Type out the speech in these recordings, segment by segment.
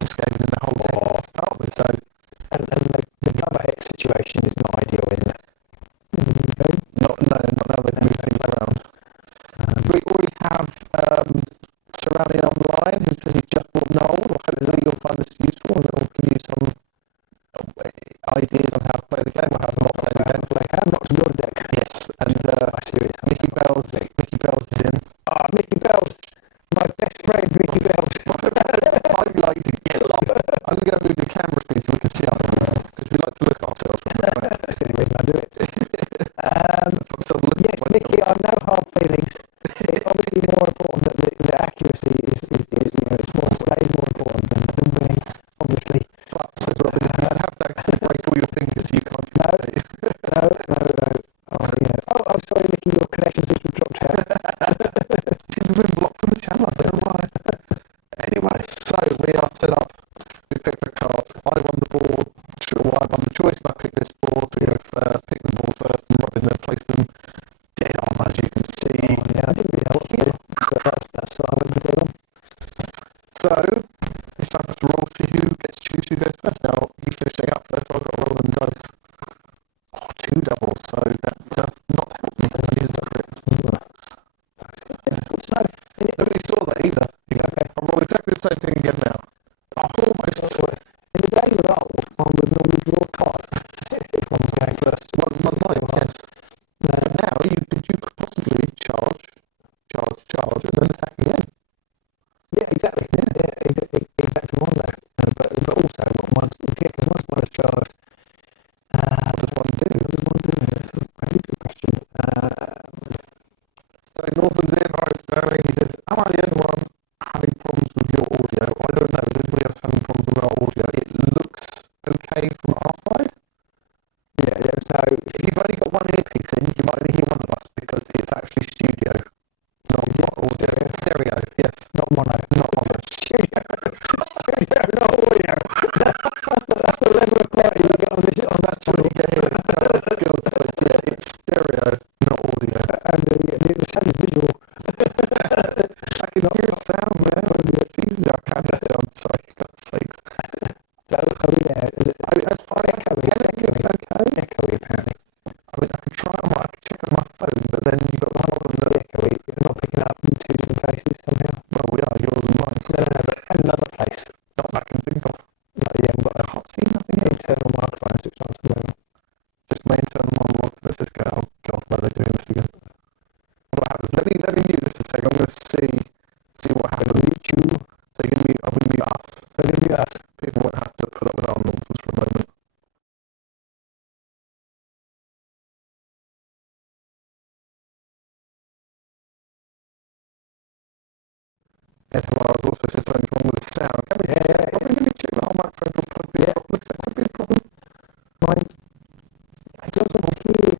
fastest scaling in the whole game to start with. So, and the cover hit situation is not ideal in that. not now they've moved things around. We already have Severin online who says he's just bought Gnarlwood. Hopefully you'll find this useful and it'll give you some ideas on how to play the game or how to not play the game. How not to your deck. Yes, and Mickey Bells is in. Ah, Mickey Bells, my best friend, Mickey Bells. I'd like to get up. I'm going to go move the camera screen so we can see ourselves because we like to look at ourselves. That's the only reason I do it. Yes, Mickey, I have no hard feelings. It's obviously more important that the accuracy is it's more important than winning, obviously. But so Robin, if you have that to break all your fingers, you can't. No. Oh, I'm sorry, Mickey, your connection seems to have dropped out. Seems to have been blocked from the channel. I don't know why. Anyway, so we are set up. We picked the cards. I won the board. Sure, I won the choice. I picked this board. We have picked the board first, and Robin then placed them dead on, as you can see. I didn't really help you, but that's what I went for dead on. So it's time for us to roll to see who gets to choose who goes first. Now you finishing up first. I've got to roll them dice. Oh, 2 doubles. So that does not help me. These are correct. Nobody saw that either. Yeah, okay. I'll roll exactly the same thing again now. Almost. In the days of old, one would normally draw a card if one was going first. One might, yes. Now you could possibly charge, and then attack again. Yeah, exactly. Yeah, exactly one though. But also, once one is charged, what does one do? That's a very good question. So Northern Zero Sterling, he says, am I the only one having problems with your audio? I don't know. Is anybody else having problems with our audio? It looks okay from our side. Yeah, so if you've only got one earpiece in, you might only hear one of us because it's actually studio, not audio. Stereo, yes. Not mono. Studio. Studio, not audio. That's the level of quality we get on that channel. Yeah, it's stereo, not audio. And the sound is visual. I can hear sound there. I can't hear sound, sorry, for God's sakes. Are we there? That's fine. Echoey, apparently. I mean, I can try on I can check on my phone, but then you've got the whole of the echoey. It's not picking up in 2 different places somehow. Well, we are, yours and mine. But another place. Not that I can think of. Yeah, we've got a hot seat, nothing internal microphone switch on somewhere. Just my internal monologue. Let's just go, oh God, why are they doing this again? What happens? Let me mute this a second. I'm going to see what happens. So you're going to mute, I'm going to mute us. So you're going to mute us. People won't have to put up with our nonsense for a moment. Ed Howard also says something's wrong with the sound. Can we check that our microphone will plug in? Looks like that could be the problem. Mine. It doesn't appear.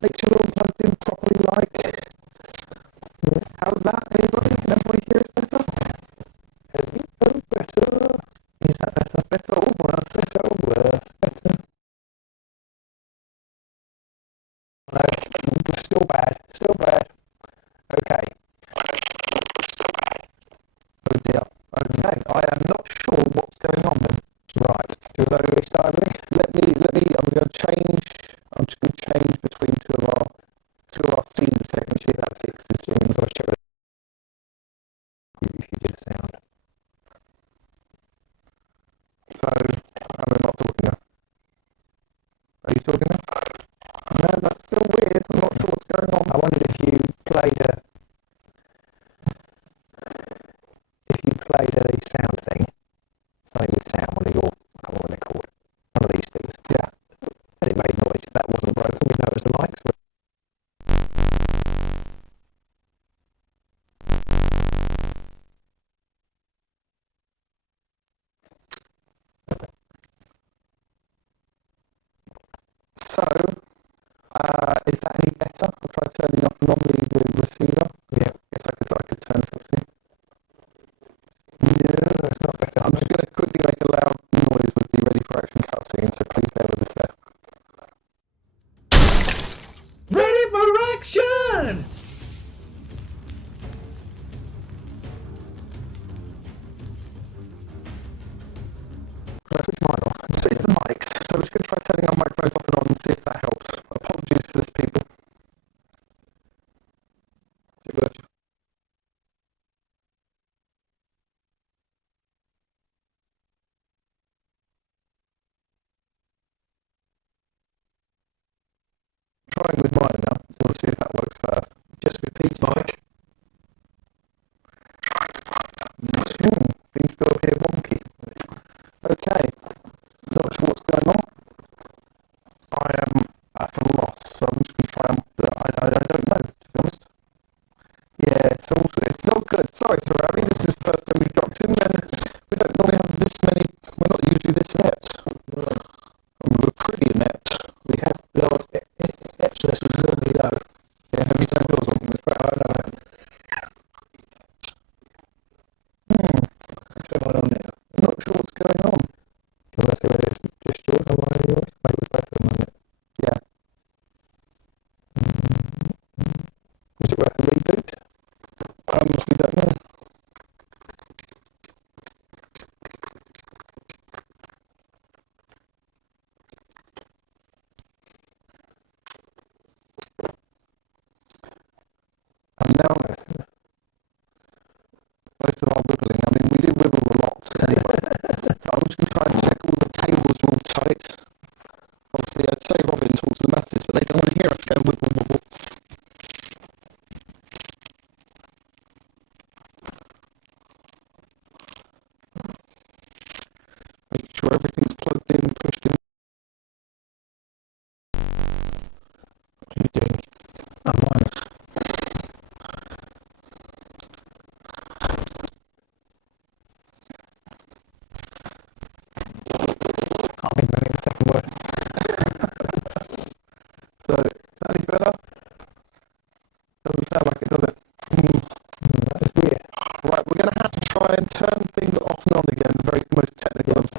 Make sure they're all plugged in properly, like. Yeah. How's that? Anybody? Can everybody hear us better? Better. Is that better? Better or worse? Better or worse? Better. No, still bad. Okay. Oh dear. Okay, I am not sure what's going on then. Right. So we start everything? Let me, I'm going to change, I'm just going to change between two of our scenes a second, see if that fixes things. I'll check if you did sound. So, I'm not talking now. Are you talking now? No, that's still weird. I'm not sure what's going on. I wondered if you played a sound thing. Something with sound, one of your, I can't remember what they're called. One of these things. Yeah. And it made noise. If that wasn't broken, we know it was the mics. So, is that any better? I'll try turning off normally the receiver. Yeah, guess I could turn this up to you. Yeah, it's not better. I'm just going to quickly make a loud noise with the ready for action cutscene, so please bear with us there. Ready for action! we're just going to try turning our microphones off and on and see if that helps. Apologies for this, people. Is it good? Trying with mine now. We'll see if that works first. Just repeat, Mike. Things still appear wonky. Okay. Not sure what's going on. I am at a loss, so I'm just going to try and... I don't know, to be honest. Yeah, it's not good. Sorry, Severin, this is the first time we've dropped in, and we don't normally have this many... We're not usually this inept. We're pretty inept. We have Lord Epsilon is normally low. Yeah, have you turned yours on? Turn mine on now. I'm not sure what's going on. Can I say whether it's just yours or mine or yours? Maybe it was both of them, wasn't it? Yeah. Is it worth a reboot? I honestly don't know. And now, most of our wibbling, I mean, we do wibble a lot anyway. So I'm just going to try and check all the cables are all tight. Obviously, I'd say Robin talks to the masses, but they don't want to hear us go wibble wobble. Make sure everything's plugged in, pushed in. What are you doing? I'm mine. Can't think of the second word. So, is that any better? Doesn't sound like it, does it? That is weird. Right, we're going to have to try and turn things off and on again, the very most technical of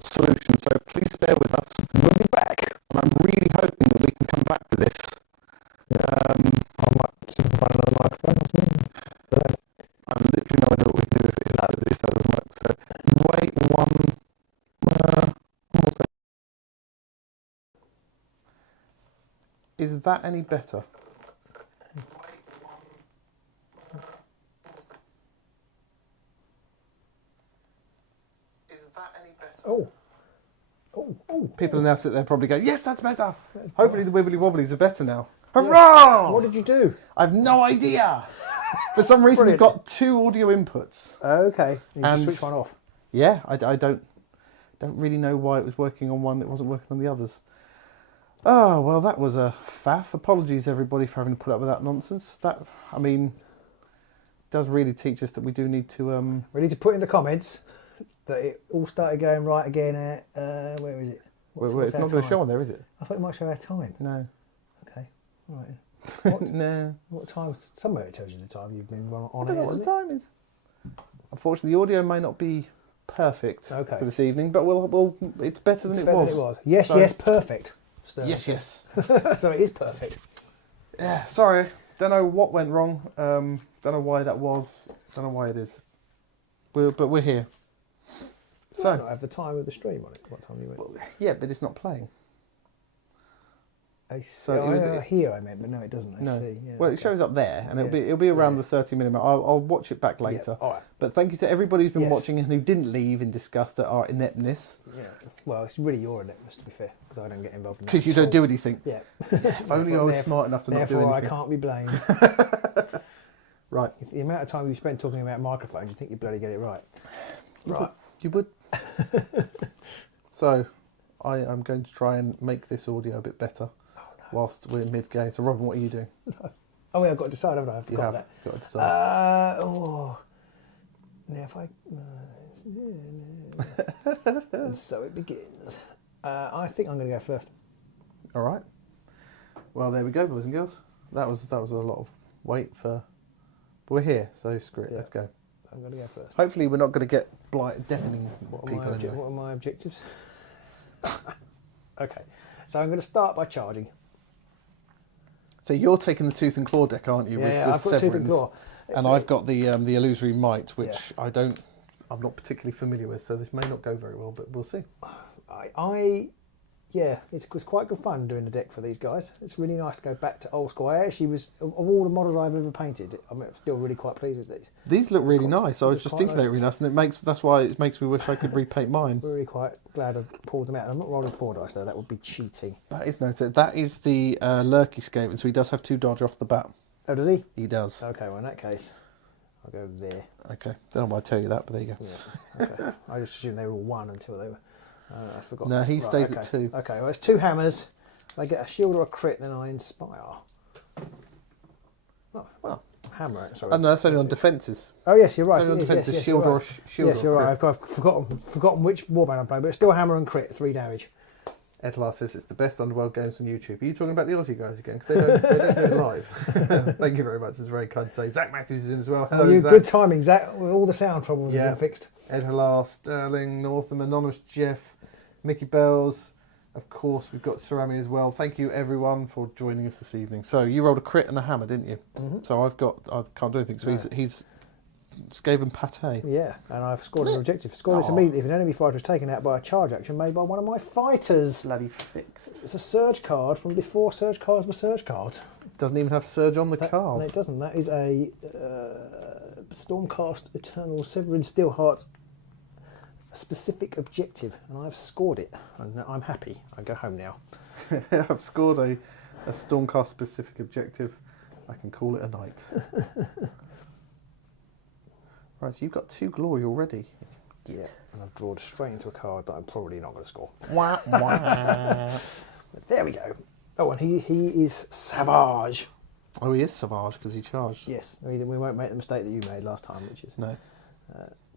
solutions, so please bear with us. We'll be back, and I'm really hoping that we can come back to this. I might see if I find another microphone or something. I literally no idea what we can do if this doesn't work, so wait one more second. Is that any better? Is that any better? Oh. People are now sitting there probably going, yes, that's better. Hopefully the wibbly wobblies are better now. Hurrah! What did you do? I have no idea. For some reason, we've got two audio inputs. Okay. You just And- switch one off. Yeah, I don't really know why it was working on one, it wasn't working on the others. Oh, well, that was a faff. Apologies, everybody, for having to put up with that nonsense. That, I mean, does really teach us that we do need to... We need to put in the comments that it all started going right again at, where is it? it's not going to show on there, is it? I thought it might show our time. No. Okay, all right. What, No. what time? Somewhere it tells you the time you've been on I don't know it, what the isn't it? time is. Unfortunately, the audio may not be perfect Okay. for this evening, but we'll it's better than It's it better was. than it was. Yes, So- yes, perfect. Stern Yes, says. yes. So it is perfect. Yeah, sorry. Don't know what went wrong. Don't know why that was. Don't know why it is. But we're here. So, So, I have the time of the stream on it. What time you went? yeah, but it's not playing. I so see. it was- Here I meant, but no, it doesn't. I No. see. Yeah, Well, it okay. shows up there, and Yeah. it'll be around Yeah. the 30-minute mark. I'll watch it back Yeah, later. all right. But thank you to everybody who's been Yes. watching and who didn't leave in disgust at our ineptness. Yeah. Well, it's really your ineptness, to be fair, because I don't get involved in that. Because you at don't all. do anything. Yeah. If only I was smart enough to not do Therefore, I anything. can't be blamed. Right. If the amount of time you spent talking about microphones, you think you bloody get it right. Right. You would. So, I am going to try and make this audio a bit better whilst we're mid-game. So, Robin, what are you doing? Oh, yeah, I've got to decide, haven't I? I You forgot have that. got to decide. Now if I... and so it begins. I think I'm going to go first. All right. Well, there we go, boys and girls. That was a lot of wait for... But we're here, so screw it. Yeah. Let's go. I'm going to go first. Hopefully we're not going to get deafening What people are, anyway. what are my objectives? Okay, so I'm going to start by charging. So you're taking the Tooth and Claw deck, aren't you? Yeah, with I've got Tooth and Severin's? Claw. And I've got the Illusory Might, which Yeah. I'm not particularly familiar with, so this may not go very well, but we'll see. yeah, it was quite good fun doing the deck for these guys. It's really nice to go back to old school. I actually was, of all the models I've ever painted, I'm still really quite pleased with these. These look really nice. I was just thinking they were really nice, and that's why it makes me wish I could repaint mine. Really quite glad I pulled them out. I'm not rolling 4 dice though, that would be cheating. That is noted. That is the Lurky Skaven, so he does have 2 dodge off the bat. Oh, does he? He does. Okay, well in that case, I'll go there. Okay, don't know why I tell you that, but there you go. Yeah. Okay. I just assumed they were all 1 until they were. I forgot. No, he stays at 2. Okay, well it's 2 hammers. If I get a shield or a crit, then I inspire. Oh, well, hammer. Sorry. Oh no, that's only on defences. Oh yes, you're right. It's only on defences, yes, shield you're or right. shield. Yes, you're right. I've forgotten which warband I'm playing, but it's still hammer and crit, 3 damage. Edlar says it's the best Underworld games on YouTube. Are you talking about the Aussie guys again? Because they don't do it live. Thank you very much. It's very kind to say. Zach Matthews is in as well. Hello, Well, Zach. good timing, Zach. All the sound troubles have been fixed. Edlar, Sterling, Northam, Anonymous Jeff, Mickey Bells. Of course, we've got Cerami as well. Thank you everyone for joining us this evening. So you rolled a crit and a hammer, didn't you? Mm-hmm. So I can't do anything. So he's Skaven Pate. Yeah, and I've scored an objective. Scored this immediately if an enemy fighter is taken out by a charge action made by one of my fighters. Bloody fixed. It's a surge card from before surge cards were surge cards. Doesn't even have surge on the No, card. it doesn't. That is a Stormcast Eternal Severin Steelheart's specific objective, and I've scored it. And I'm happy. I go home now. I've scored a Stormcast specific objective. I can call it a night. Right, so you've got 2 glory already. Yeah, and I've drawn straight into a card that I'm probably not going to score. Wah, wah. But there we go. Oh, and he is Savage. Oh, he is Savage because he charged. Yes, we won't make the mistake that you made last time, which is No.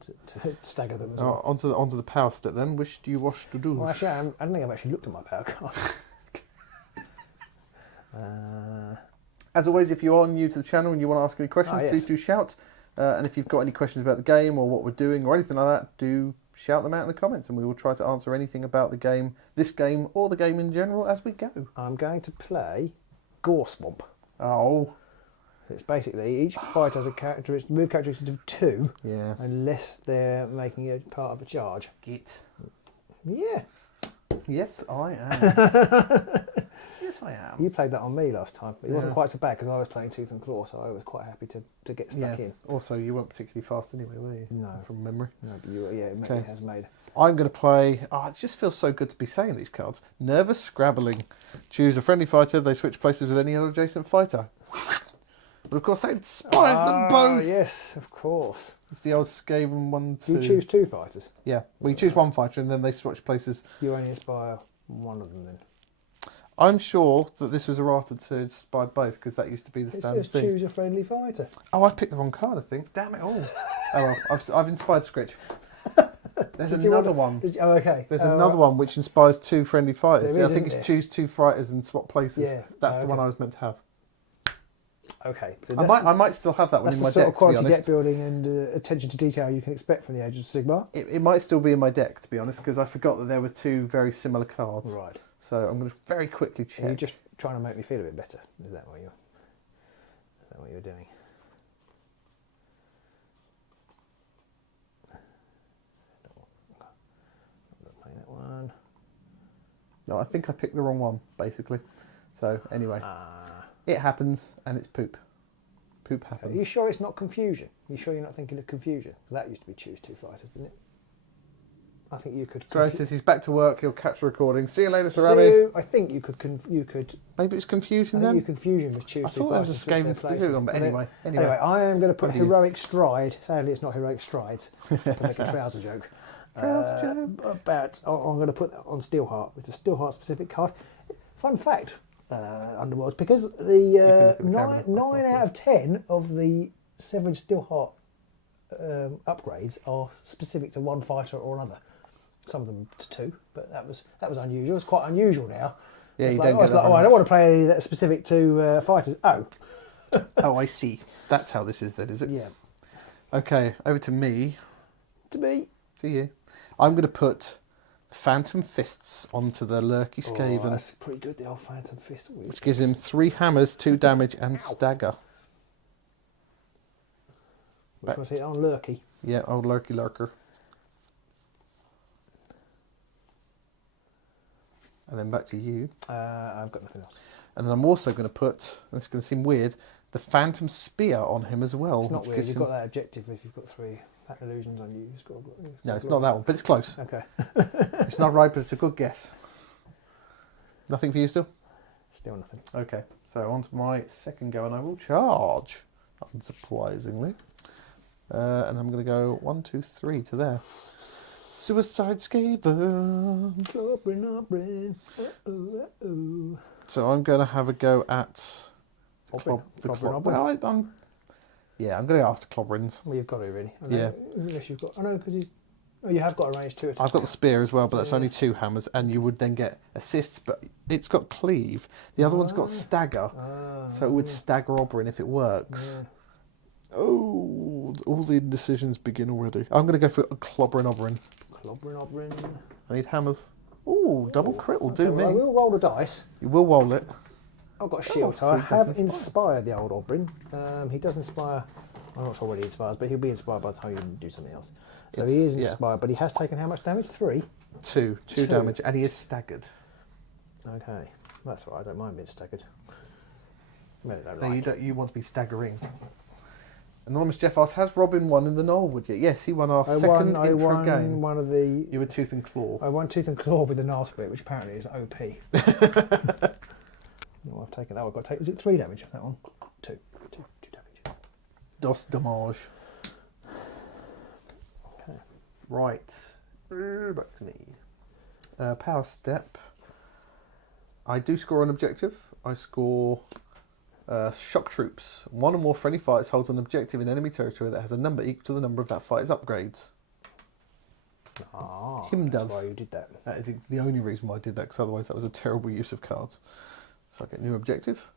to stagger them as well. Onto the power step then. Which do you wish to do? Well, actually, I don't think I've actually looked at my power card. As always, if you are new to the channel and you want to ask any questions, yes. please do shout. And if you've got any questions about the game or what we're doing or anything like that, do shout them out in the comments and we will try to answer anything about the game, this game or the game in general as we go. I'm going to play Gore Swamp. Oh. It's basically each fighter has a move characteristic of 2, Yeah. unless they're making it part of a charge. Git. Yeah. Yes, I am. Yes, I am. You played that on me last time, but it wasn't quite so bad because I was playing Tooth and Claw, so I was quite happy to get stuck in. Also, you weren't particularly fast anyway, were you? No. From memory. No, but it has made. I'm going to play... Oh, it just feels so good to be saying these cards. Nervous Scrabbling. Choose a friendly fighter. They switch places with any other adjacent fighter. But of course, that inspires them both. Yes, of course. It's the old Skaven 1, 2. You choose 2 fighters. Yeah. Well, you choose one fighter and then they switch places. You only inspire one of them then. I'm sure that this was errata to inspire both because that used to be the standard It says thing. choose a friendly fighter. Oh, I picked the wrong card, I think. Damn it all. Oh well, I've inspired Skritch. There's another one. Okay. There's another one which inspires 2 friendly fighters. There is, I think isn't it's there? choose 2 fighters and swap places. Yeah. That's the one I was meant to have. Okay. So I might still have that one that's in the my sort deck, of quality to be honest. deck building and attention to detail you can expect from the Age of Sigmar. It might still be in my deck, to be honest, because I forgot that there were 2 very similar cards. Right. So I'm going to very quickly check. Are you just trying to make me feel a bit better? Is that what you're doing? I'm not playing that one. No, I think I picked the wrong one, basically. So anyway, it happens, and it's poop. Poop happens. Are you sure it's not confusion? Are you sure you're not thinking of confusion? That used to be choose 2 fighters, didn't it? I think you could. Gray says he's back to work. He'll catch the recording. See you later, See Sarami. you. I think you could. Maybe it's confusion I then. think your confusion was choose. I 2 thought there fighters was a and switch Skaven their specific places. one, but anyway. Anyway, I am going to put What do you do? heroic stride. Sadly, it's not heroic strides. To make a trouser joke. Trouser joke. About I'm going to put that on Steelheart. It's a Steelheart specific card. Fun fact, Underworlds, because the at the camera. 9 out of 10 of the Severin Steelheart upgrades are specific to one fighter or another. Some of them to 2, but that was unusual. It's quite unusual now. Yeah, you It's don't like, get that. I don't want to play any that are specific to fighters. Oh, Oh, I see. That's how this is then, is it? yeah. Okay, over to me. To me. See you. I'm going to put Phantom Fists onto the Lurky Oh, Skaven, that's pretty good, the old Phantom Fist. which gives him 3 hammers, 2 damage, and stagger. Which was it on Lurky? Yeah, old Lurky Lurker. And then back to you. I've got nothing else. And then I'm also going to put, this is going to seem weird, the Phantom Spear on him as well. It's not weird. You've got that objective if you've got 3 illusions on you. No, it's not that one, but it's close. Okay. It's not right, but it's a good guess. Nothing for you still? Still nothing. Okay, so on to my second go, and I will charge, unsurprisingly. And I'm going to go 1, 2, 3 to there. Suicide Skaven. So I'm going to have a go at I'm going to go after Clobberins. Well, you've got it really. Yeah. Unless you've got. I know because you have got a range 2 attack. I've got the spear as well, but that's only 2 hammers, and you would then get assists. But it's got cleave. The other one's got stagger, so it would stagger Oberyn if it works. Yeah. Oh, all the indecisions begin already. I'm going to go for a Clobbering Oberyn. I need hammers. Ooh, double crit will do me. I will roll the dice. You will roll it. I've got a shield, so I have inspired the old Oberyn. He does inspire. I'm not sure what he inspires, but he'll be inspired by the time you do something else. So he is inspired, but he has taken how much damage? 3? 2 damage, and he is staggered. Okay, that's all right. I don't mind being staggered. You want to be staggering. Anonymous Jeff asks, has Robin won in the Gnarlwood yet? Yes, he won our second intro game. One of the. You were Tooth and Claw. I won Tooth and Claw with the Gnarl Spit, which apparently is OP. No, I've taken that one. I've got to take. Is it 3 damage? That one. 2 damage. Dos damage. Okay. Right. Back to me. Power step. I do score an objective. I score shock troops. 1 or more friendly fighters holds an objective in enemy territory that has a number equal to the number of that fighter's upgrades. Him does. That's why you did that. That is the only reason why I did that, because otherwise that was a terrible use of cards. So I get new objective.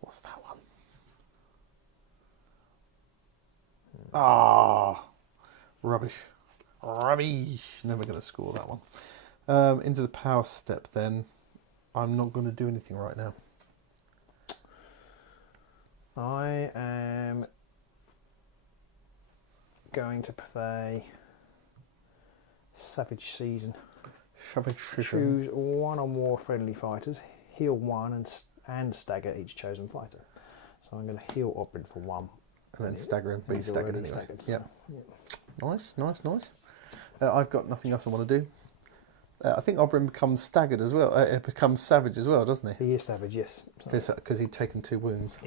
What's that one? Rubbish. Never going to score that one. Into the power step then. I'm not going to do anything right now. I am going to play Savage Season. Choose 1 or more friendly fighters, heal 1 and stagger each chosen fighter. So I'm going to heal Oberyn for 1. And then stagger him, but he's staggered anyway. Yep. Nice. I've got nothing else I want to do. I think Oberyn becomes staggered as well. It becomes savage as well, doesn't he? He is savage, yes. Because he'd taken 2 wounds.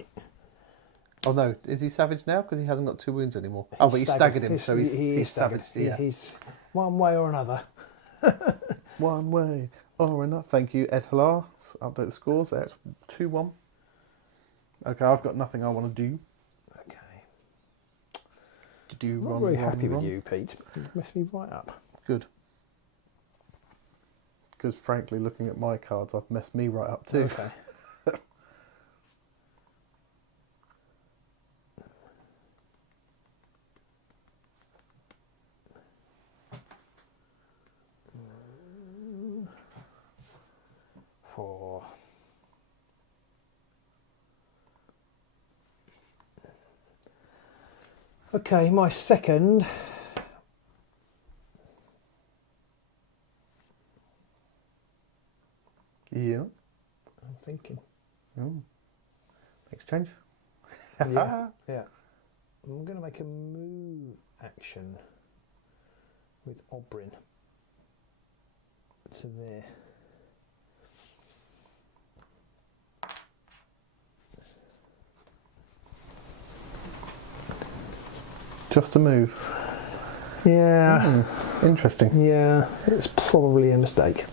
Oh no, is he savage now? Because he hasn't got 2 wounds anymore. But he staggered him, so he's savage. He's one way or another. One way or another. Thank you, Ed Hilar. Update the scores. That's 2-1. Okay, I've got nothing I want to do. Okay. I'm not very happy with you, Pete. You messed me right up. Good. Because frankly, looking at my cards, I've messed me right up too. Okay. Okay, my second. Yeah. I'm thinking. Exchange. Yeah. I'm going to make a move action with Oberyn to there. Just a move. Yeah. Interesting. Yeah, it's probably a mistake.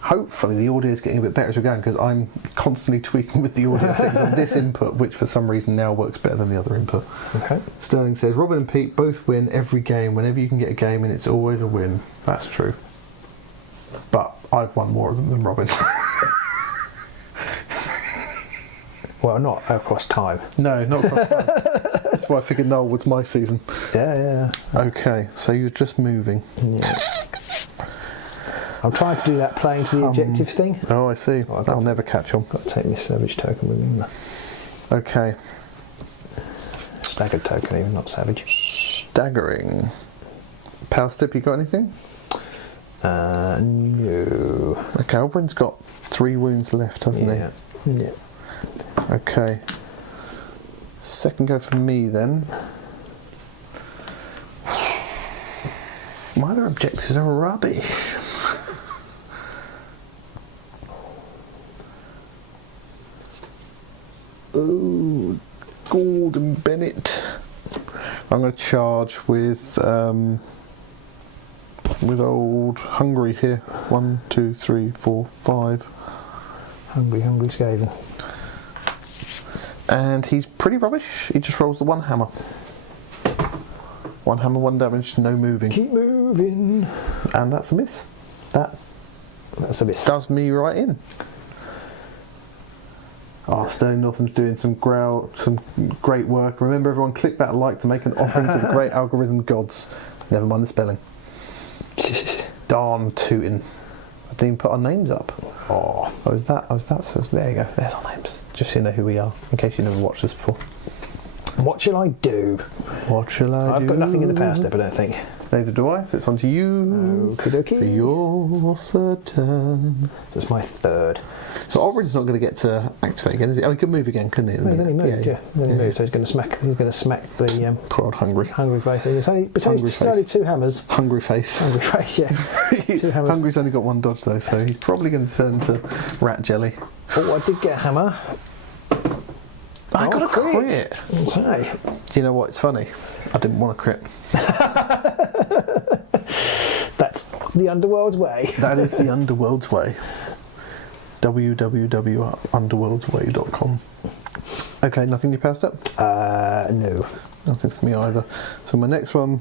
Hopefully the audio is getting a bit better as we're going, because I'm constantly tweaking with the audio settings on this input, which for some reason now works better than the other input. Okay. Sterling says, Robin and Pete both win every game. Whenever you can get a game in, it's always a win. That's true. But I've won more of them than Robin. Well, not across time. No, not across time. That's why I figured Gnarlwood's my season. Yeah. Okay, so you're just moving. Yeah. I'm trying to do that playing to the objectives thing. Oh, I see. Well, I'll never catch on. Got to take my savage token with me. Okay. Staggered token, even not savage. Staggering. Power step, you got anything? No. Okay, Oberyn's got 3 wounds left, hasn't Yeah. he? Okay. Second go for me then. My other objectives are rubbish. Ooh, Gordon Bennett. I'm going to charge with old Hungry here. 1, 2, 3, 4, 5. Hungry Skaven. And he's pretty rubbish. He just rolls the 1 hammer. 1 hammer, 1 damage, no moving. Keep moving. And that's a miss. That's a miss. Does me right in. Oh, Stone Northam's doing some great work. Remember, everyone, click that like to make an offering to the great algorithm gods. Never mind the spelling. Darn tootin'. I didn't even put our names up. Oh, so there you go. There's our names. Just so you know who we are, in case you never watched us before. What shall I do? What shall I do? I've got nothing in the power step, I don't think. Neither do I, so it's on to you. Okie dokie. For your third turn. That's my third. So Oberyn's not going to get to activate again, is he? Oh, he could move again, couldn't he? No, then he moved, yeah. Then he moved, so he's going to smack the poor old Hungry. Hungry face. It's only 2 hammers. Hungry face. Hungry face, yeah. 2 hammers. Hungry's only got 1 dodge though, so he's probably going to turn to rat jelly. Oh, I did get a hammer. I got a crit. Okay. Do you know what? It's funny. I didn't want a crit. That's the Underworld's way. That is the Underworld's way. www.underworldsway.com. Okay, nothing you passed up? No. Nothing for me either. So my next one,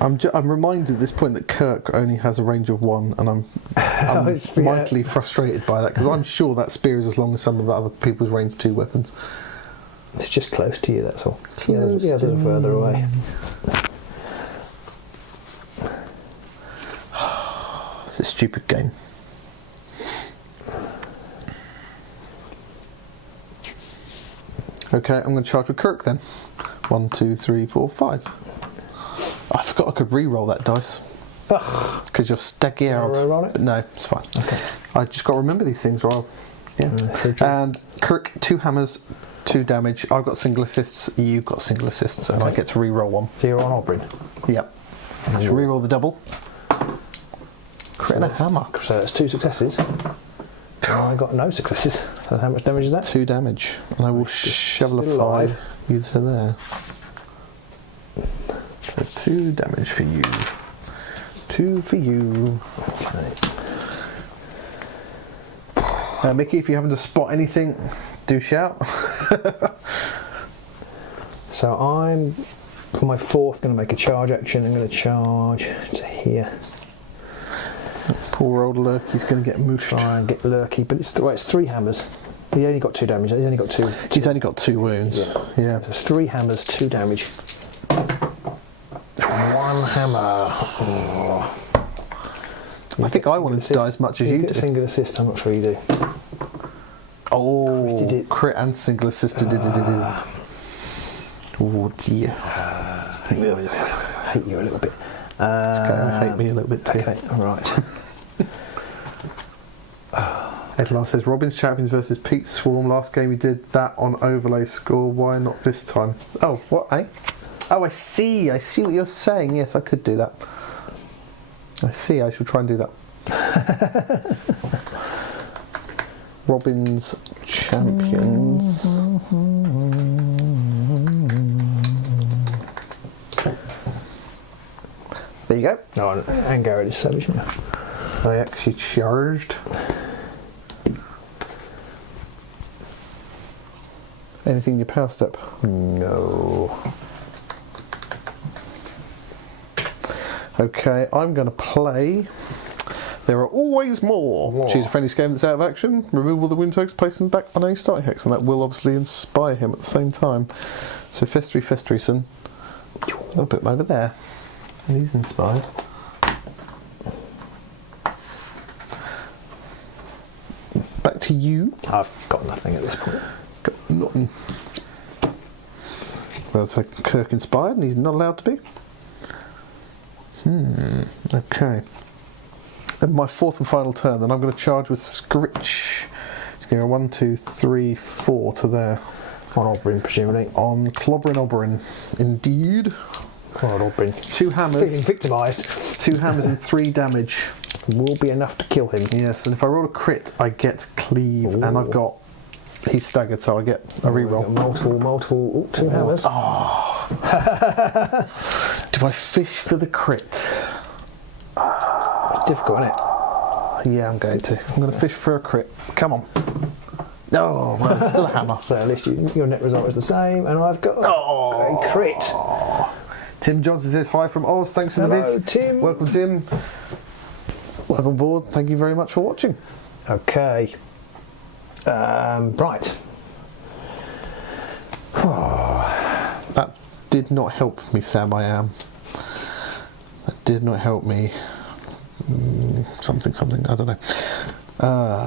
I'm reminded at this point that Kirk only has a range of 1, and I'm mightily frustrated by that, because I'm sure that spear is as long as some of the other people's range 2 weapons. It's just close to you, that's all. The others are further away. It's a stupid game. Okay, I'm going to charge with Kirk then. 1, 2, 3, 4, 5. I forgot I could re-roll that dice. Because you're staggy out. Roll it? But no, it's fine. Okay. I just got to remember these things, right? Yeah. And Kirk, 2 hammers, 2 damage. I've got single assists, you've got single assists, and I get to re-roll 1. So you're on Oberyn? Yep. I should re-roll the double. Crit and a hammer. So that's 2 successes. I got no successes. So how much damage is that? 2 damage. And I will shovel a 5 you to there. So 2 damage for you. 2 for you. Okay. Mickey, if you happen to spot anything, do shout. So I'm, for my 4th, going to make a charge action. I'm going to charge to here. Poor old Lurky's going to get mooshed. Try and get Lurky, but it's 3 hammers. He only got 2 damage. He's only got 2. He's only got 2 wounds. Yeah. So it's 3 hammers, 2 damage. 1 hammer. Oh. I think I wanted to die as much as you get do. A single assist, I'm not sure you do. Oh, Crit crit and single assist. Oh dear. I hate you a little bit. It's okay, I hate me a little bit too. Okay, alright. Edlar says, Robin's Champions versus Pete's Swarm. Last game he did that on overlay score. Why not this time? Oh, what, eh? Oh, I see what you're saying. Yes, I could do that. I see, I shall try and do that. Robin's Champions. There you go. Oh, and Garrett is savage now. I actually charged. Anything in your power step? No. Okay, I'm going to play There Are Always More. Choose a friendly scam that's out of action, remove all the wound tokens, place them back on a starting hex, and that will obviously inspire him at the same time. So Festerson, I'll put him over there. And he's inspired. Back to you. I've got nothing at this point. Got nothing. Well, so Kirk inspired, and he's not allowed to be. Okay. And my fourth and final turn, then I'm going to charge with Skritch. It's going to go 1, 2, 3, 4 to there. On Oberyn, presumably. On Clobbering Oberyn, indeed. On Oberyn. 2 hammers. Feeling victimised. 2 hammers and 3 damage. Will be enough to kill him. Yes, and if I roll a crit, I get cleave, and I've got. He's staggered, so I get a reroll. Multiple. Ooh, 2 hammers. Oh. Do I fish for the crit? It's difficult, isn't it? Yeah, I'm going to. I'm going to fish for a crit. Come on. Oh, well, it's still a hammer. So at least your net result is the same, and I've got a crit. Tim Johnson says hi from Oz. Thanks for the Hello, vids. Tim. Welcome, Tim. Welcome aboard. Thank you very much for watching. Okay. Right. That did not help me, Sam. I am. That did not help me. Something. I don't know.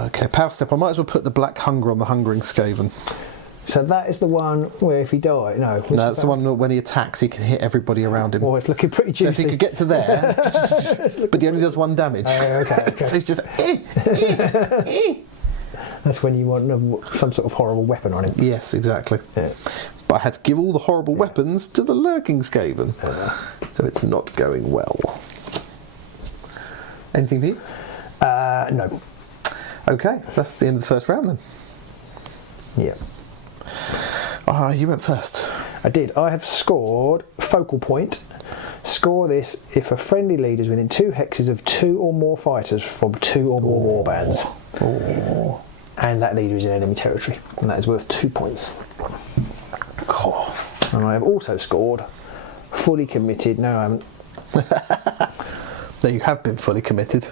Okay, power step. I might as well put the black hunger on the hungering Skaven. So that is the one where if he dies, no. No, that's the one where when he attacks, he can hit everybody around him. Oh, it's looking pretty So juicy. if he could get to there, but he only does 1 damage. Okay. So he's just. That's when you want some sort of horrible weapon on him. Yes, exactly. Yeah. But I had to give all the horrible weapons to the lurking Skaven, so it's not going well. Anything for you? No. Okay, that's the end of the first round then. Yeah. You went first. I did. I have scored focal point. Score this if a friendly leader is within 2 hexes of 2 or more fighters from 2 or more warbands. Oh. And that leader is in enemy territory. And that is worth 2 points. And I have also scored fully committed. No, I haven't. No, you have been fully committed.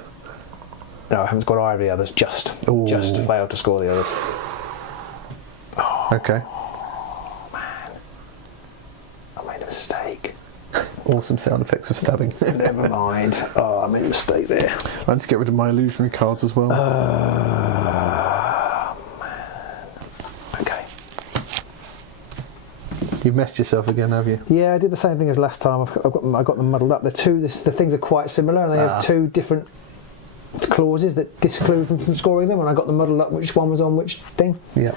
No, I haven't scored either of the others. Just failed to score the others. Okay. Oh, man. I made a mistake. Awesome sound effects of stabbing. Never mind. Oh, I made a mistake there. I need to get rid of my illusionary cards as well. Man. Okay. You've messed yourself again, have you? Yeah, I did the same thing as last time. I got them muddled up. The things are quite similar, and they have 2 different clauses that disclude from scoring them, and I got them muddled up which one was on which thing. Yeah.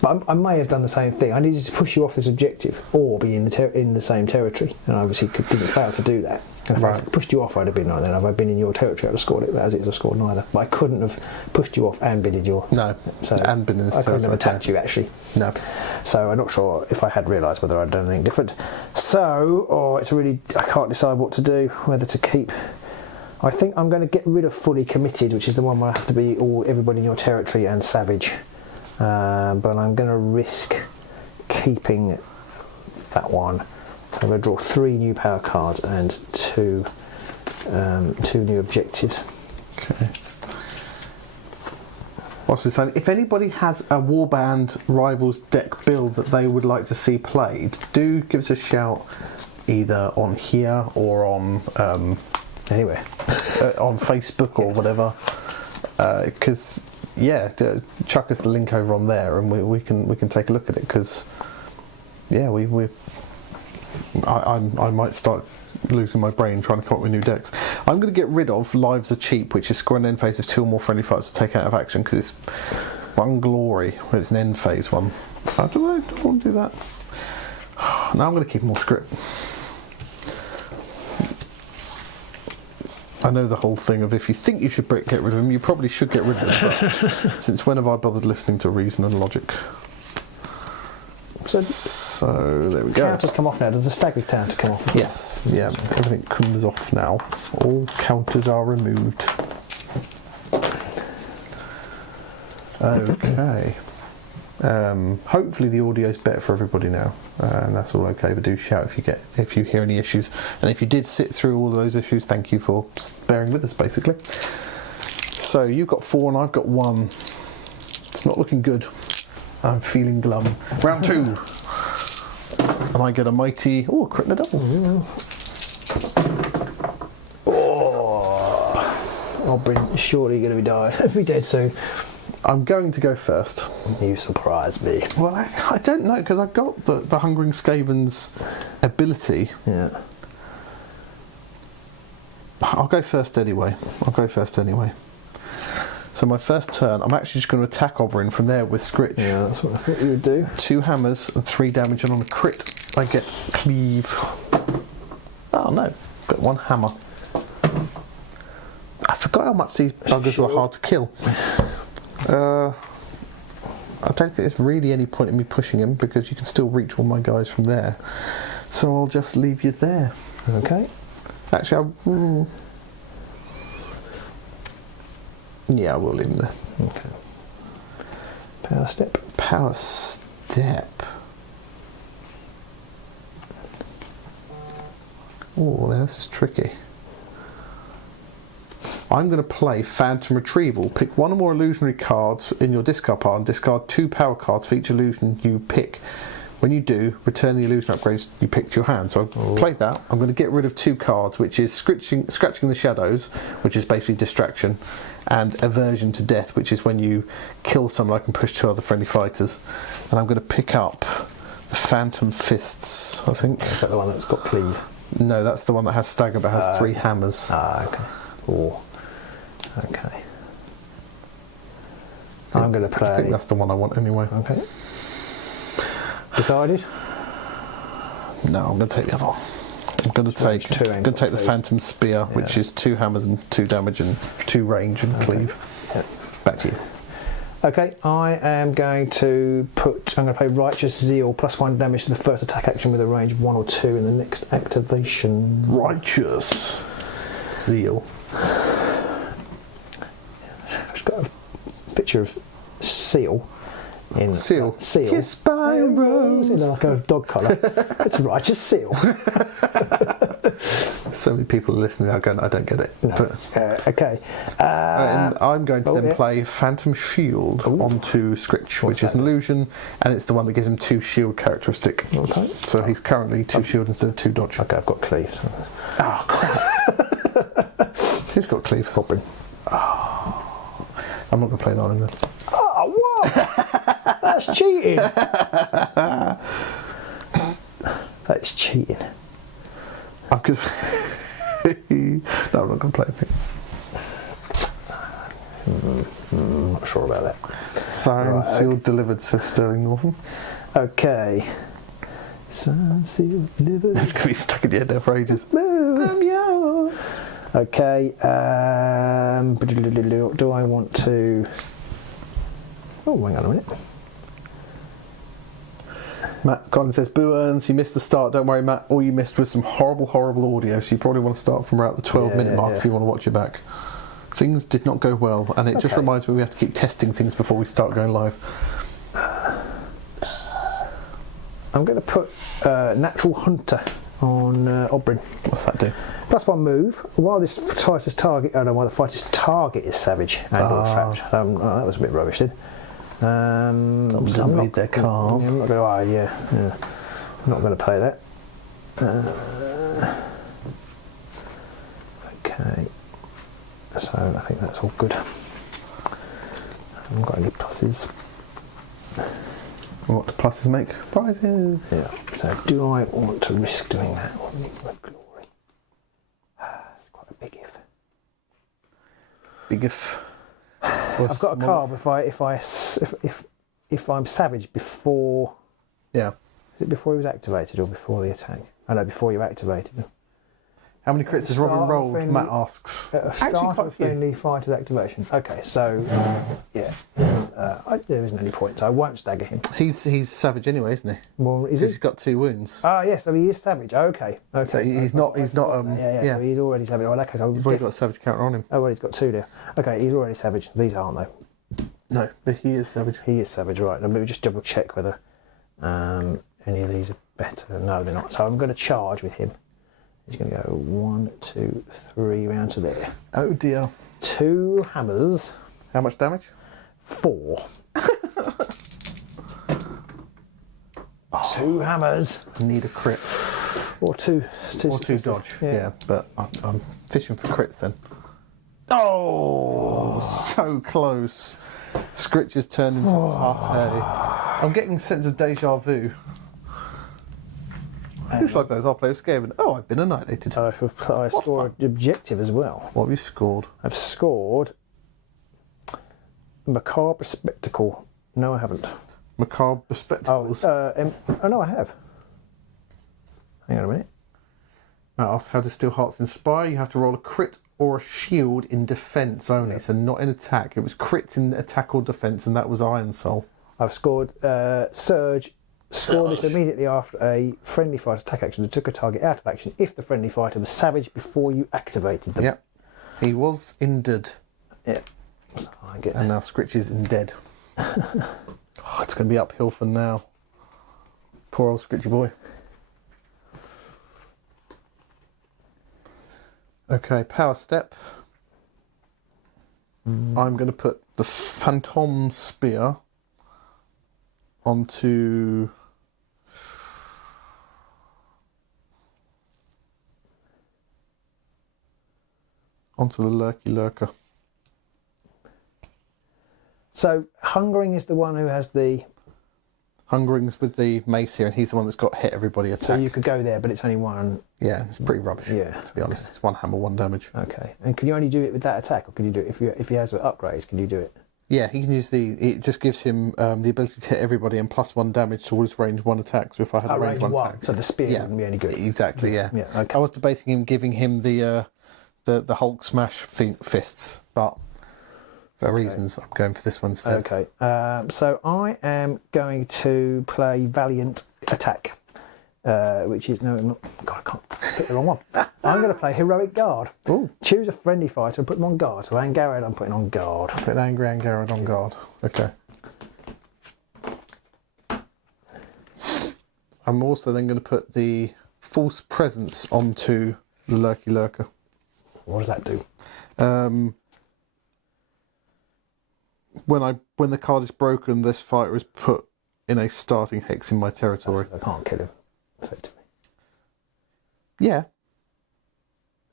But I may have done the same thing. I needed to push you off this objective or be in the same territory, and I obviously didn't fail to do that. And if I had pushed you off, I'd have been like that. If I'd been in your territory, I'd have scored it. But as it is, I've scored neither. But I couldn't have pushed you off and been in your... No, so and been in this territory. I couldn't have attacked you, actually. No. So I'm not sure if I had realised whether I'd done anything different. So, it's really... I can't decide what to do, whether to keep... I think I'm going to get rid of fully committed, which is the one where I have to be everybody in your territory and savage. But I'm going to risk keeping that one. So I'm going to draw 3 new power cards and 2 new objectives. Okay. What's this saying? If anybody has a Warband Rivals deck build that they would like to see played, do give us a shout either on here or on... Anywhere. On Facebook or whatever, because chuck us the link over on there and we can take a look at it, because I might start losing my brain trying to come up with new decks. I'm going to get rid of Lives Are Cheap, which is score an end phase of 2 or more friendly fighters to take out of action, because it's one glory when it's an end phase one. Do I want to do that? Now I'm going to keep more script. I know the whole thing of if you think you should get rid of him, you probably should get rid of him. But since when have I bothered listening to reason and logic? So there we go. Counters come off now. Does the staggered counter come off? Yes, yeah, everything comes off now. All counters are removed. Okay. Hopefully the audio's better for everybody now, and that's all okay. But do shout if you hear any issues, and if you did sit through all of those issues, thank you for bearing with us, basically. So you've got 4 and I've got 1. It's not looking good. I'm feeling glum. Round 2, and I get a mighty crit and a double. Oberyn surely going to be dead soon. I'm going to go first. You surprise me. Well, I don't know, because I've got the Hungering Skaven's ability. Yeah. I'll go first anyway. So my first turn, I'm actually just going to attack Oberyn from there with Skritch. Yeah, that's what I thought you would do. 2 hammers and 3 damage, and on a crit I get cleave. Oh no, got 1 hammer. I forgot how much these buggers were hard to kill. I don't think there's really any point in me pushing him because you can still reach all my guys from there. So I'll just leave you there. Okay. Actually, yeah, I will leave him there. Okay. Power step. Power step. Oh, this is tricky. I'm going to play Phantom Retrieval. Pick 1 or more illusionary cards in your discard pile and discard 2 power cards for each illusion you pick. When you do, return the illusion upgrades you picked to your hand. So I've played that. I'm going to get rid of 2 cards, which is Scratching the Shadows, which is basically distraction, and Aversion to Death, which is when you kill someone I can push 2 other friendly fighters. And I'm going to pick up the Phantom Fists, I think. Is that the one that's got cleave? No, that's the one that has stagger but has 3 hammers. Okay. Okay. I'm going to play. I think that's the one I want anyway. Okay. Decided? No, I'm going to take the other one. I'm going to take the Phantom Spear, which is 2 hammers and 2 damage and 2 range and cleave. Yep. Back to you. Okay, I am going to play Righteous Zeal, +1 damage to the first attack action with a range of 1 or 2 in the next activation. Righteous Zeal. I've just got a picture of Seal. Seal. Kissed by a rose. In like a dog collar. It's Righteous Seal. So many people are listening now going, I don't get it. No. But, okay. and I'm going to then play Phantom Shield onto Skritch, which is an illusion, and it's the one that gives him 2 shield characteristic. Okay. So he's currently 2 shield instead of 2 dodge. Okay, I've got cleave. So. Oh, crap. Who's got cleave? Oberyn. Oh. I'm not going to play that on him then. Oh, what? That's cheating. That's cheating. I'm good. No, I'm not going to play anything. I'm not sure about that. Signed, sealed, delivered, says Sterling Northam. Okay. Signed, sealed, delivered. That's going to be stuck in the head there for ages. I'm yours. Okay. Do I want to... Oh, hang on a minute. Matt Collins says, Boo earns, he missed the start. Don't worry, Matt, all you missed was some horrible audio, so you probably want to start from around the 12-minute mark if you want to watch it back. Things did not go well, and it just reminds me we have to keep testing things before we start going live. I'm going to put Natural Hunter on Oberyn. What's that do? +1 move. While this fighter's target... Oh no, while the fighter's target is savage and or trapped. That was a bit rubbish then. I'm not read their card. I'm not going to. I'm not going to play that. Okay. So I think that's all good. I haven't got any pluses. What do pluses make? Prizes. Yeah. So do I want to risk doing that? Or need my glory? It's quite a big if. Big if. I've got a card if I'm savage before. Yeah. Is it before he was activated or before the attack? Oh no, before you activated him. How many crits has Robin rolled? Matt asks. Start of friendly fighter's activation. Okay, so there isn't any point. So I won't stagger him. He's savage anyway, isn't he? Well, He's got 2 wounds. Yes, so he is savage. Okay. So he's not. So he's already savage. Oh, okay, so You've already got a savage counter on him. Oh, well, he's got 2 there. Okay, he's already savage. These aren't though. No, but he is savage. He is savage, right? Let me just double check whether any of these are better. No, they're not. So I'm going to charge with him. He's going to go 1, 2, 3 round to there. Oh dear. 2 hammers. How much damage? 4. 2 hammers. Need a crit. Or 2 dodge. Yeah, but I'm fishing for crits then. Oh, so close. Skritch has turned into a heart. I'm getting a sense of deja vu. Who shall I play as? I'll play with Skaven. Oh, I've been annihilated. I score an objective as well. What have you scored? I've scored Macabre Spectacle. No, I haven't. Macabre Spectacles. Oh, no, I have. Hang on a minute. Ask how does Steel Hearts inspire? You have to roll a crit or a shield in defence only, so not in attack. It was crits in attack or defence, and that was Iron Soul. I've scored Surge. Score this immediately after a friendly fighter attack action that took a target out of action if the friendly fighter was savage before you activated them. Yep. He was indead. Yeah. And now Skritch is indead. It's going to be uphill for now. Poor old Skritchy boy. Okay, power step. I'm going to put the Phantom Spear onto the Lurker. So Hungering is the one who has the... Hungering's with the mace here, and he's the one that's got hit everybody attack. So you could go there, but it's only one. Yeah, it's pretty rubbish. Yeah, to be honest, it's one hammer, one damage. Okay, and can you only do it with that attack, or can you do it if he has upgrades? Can you do it? Yeah, he can use it just gives him the ability to hit everybody and +1 damage towards range 1 attack. So if I had a range 1 attack, so the spear wouldn't be any good. Exactly. Yeah. Yeah. Okay. I was debating giving him the Hulk smash fists, but for reasons I'm going for this one instead. Okay. So I am going to play Valiant Attack, which is no, I'm not. God, I can't pick the wrong one. I'm going to play Heroic Guard. Ooh. Choose a friendly fighter and put them on guard. So Angarad, I'm putting on guard. Put Angry Angarad on guard. Okay. I'm also then going to put the False Presence onto the Lurker. What does that do? When the card is broken, this fighter is put in a starting hex in my territory. I can't kill him, effectively. Yeah.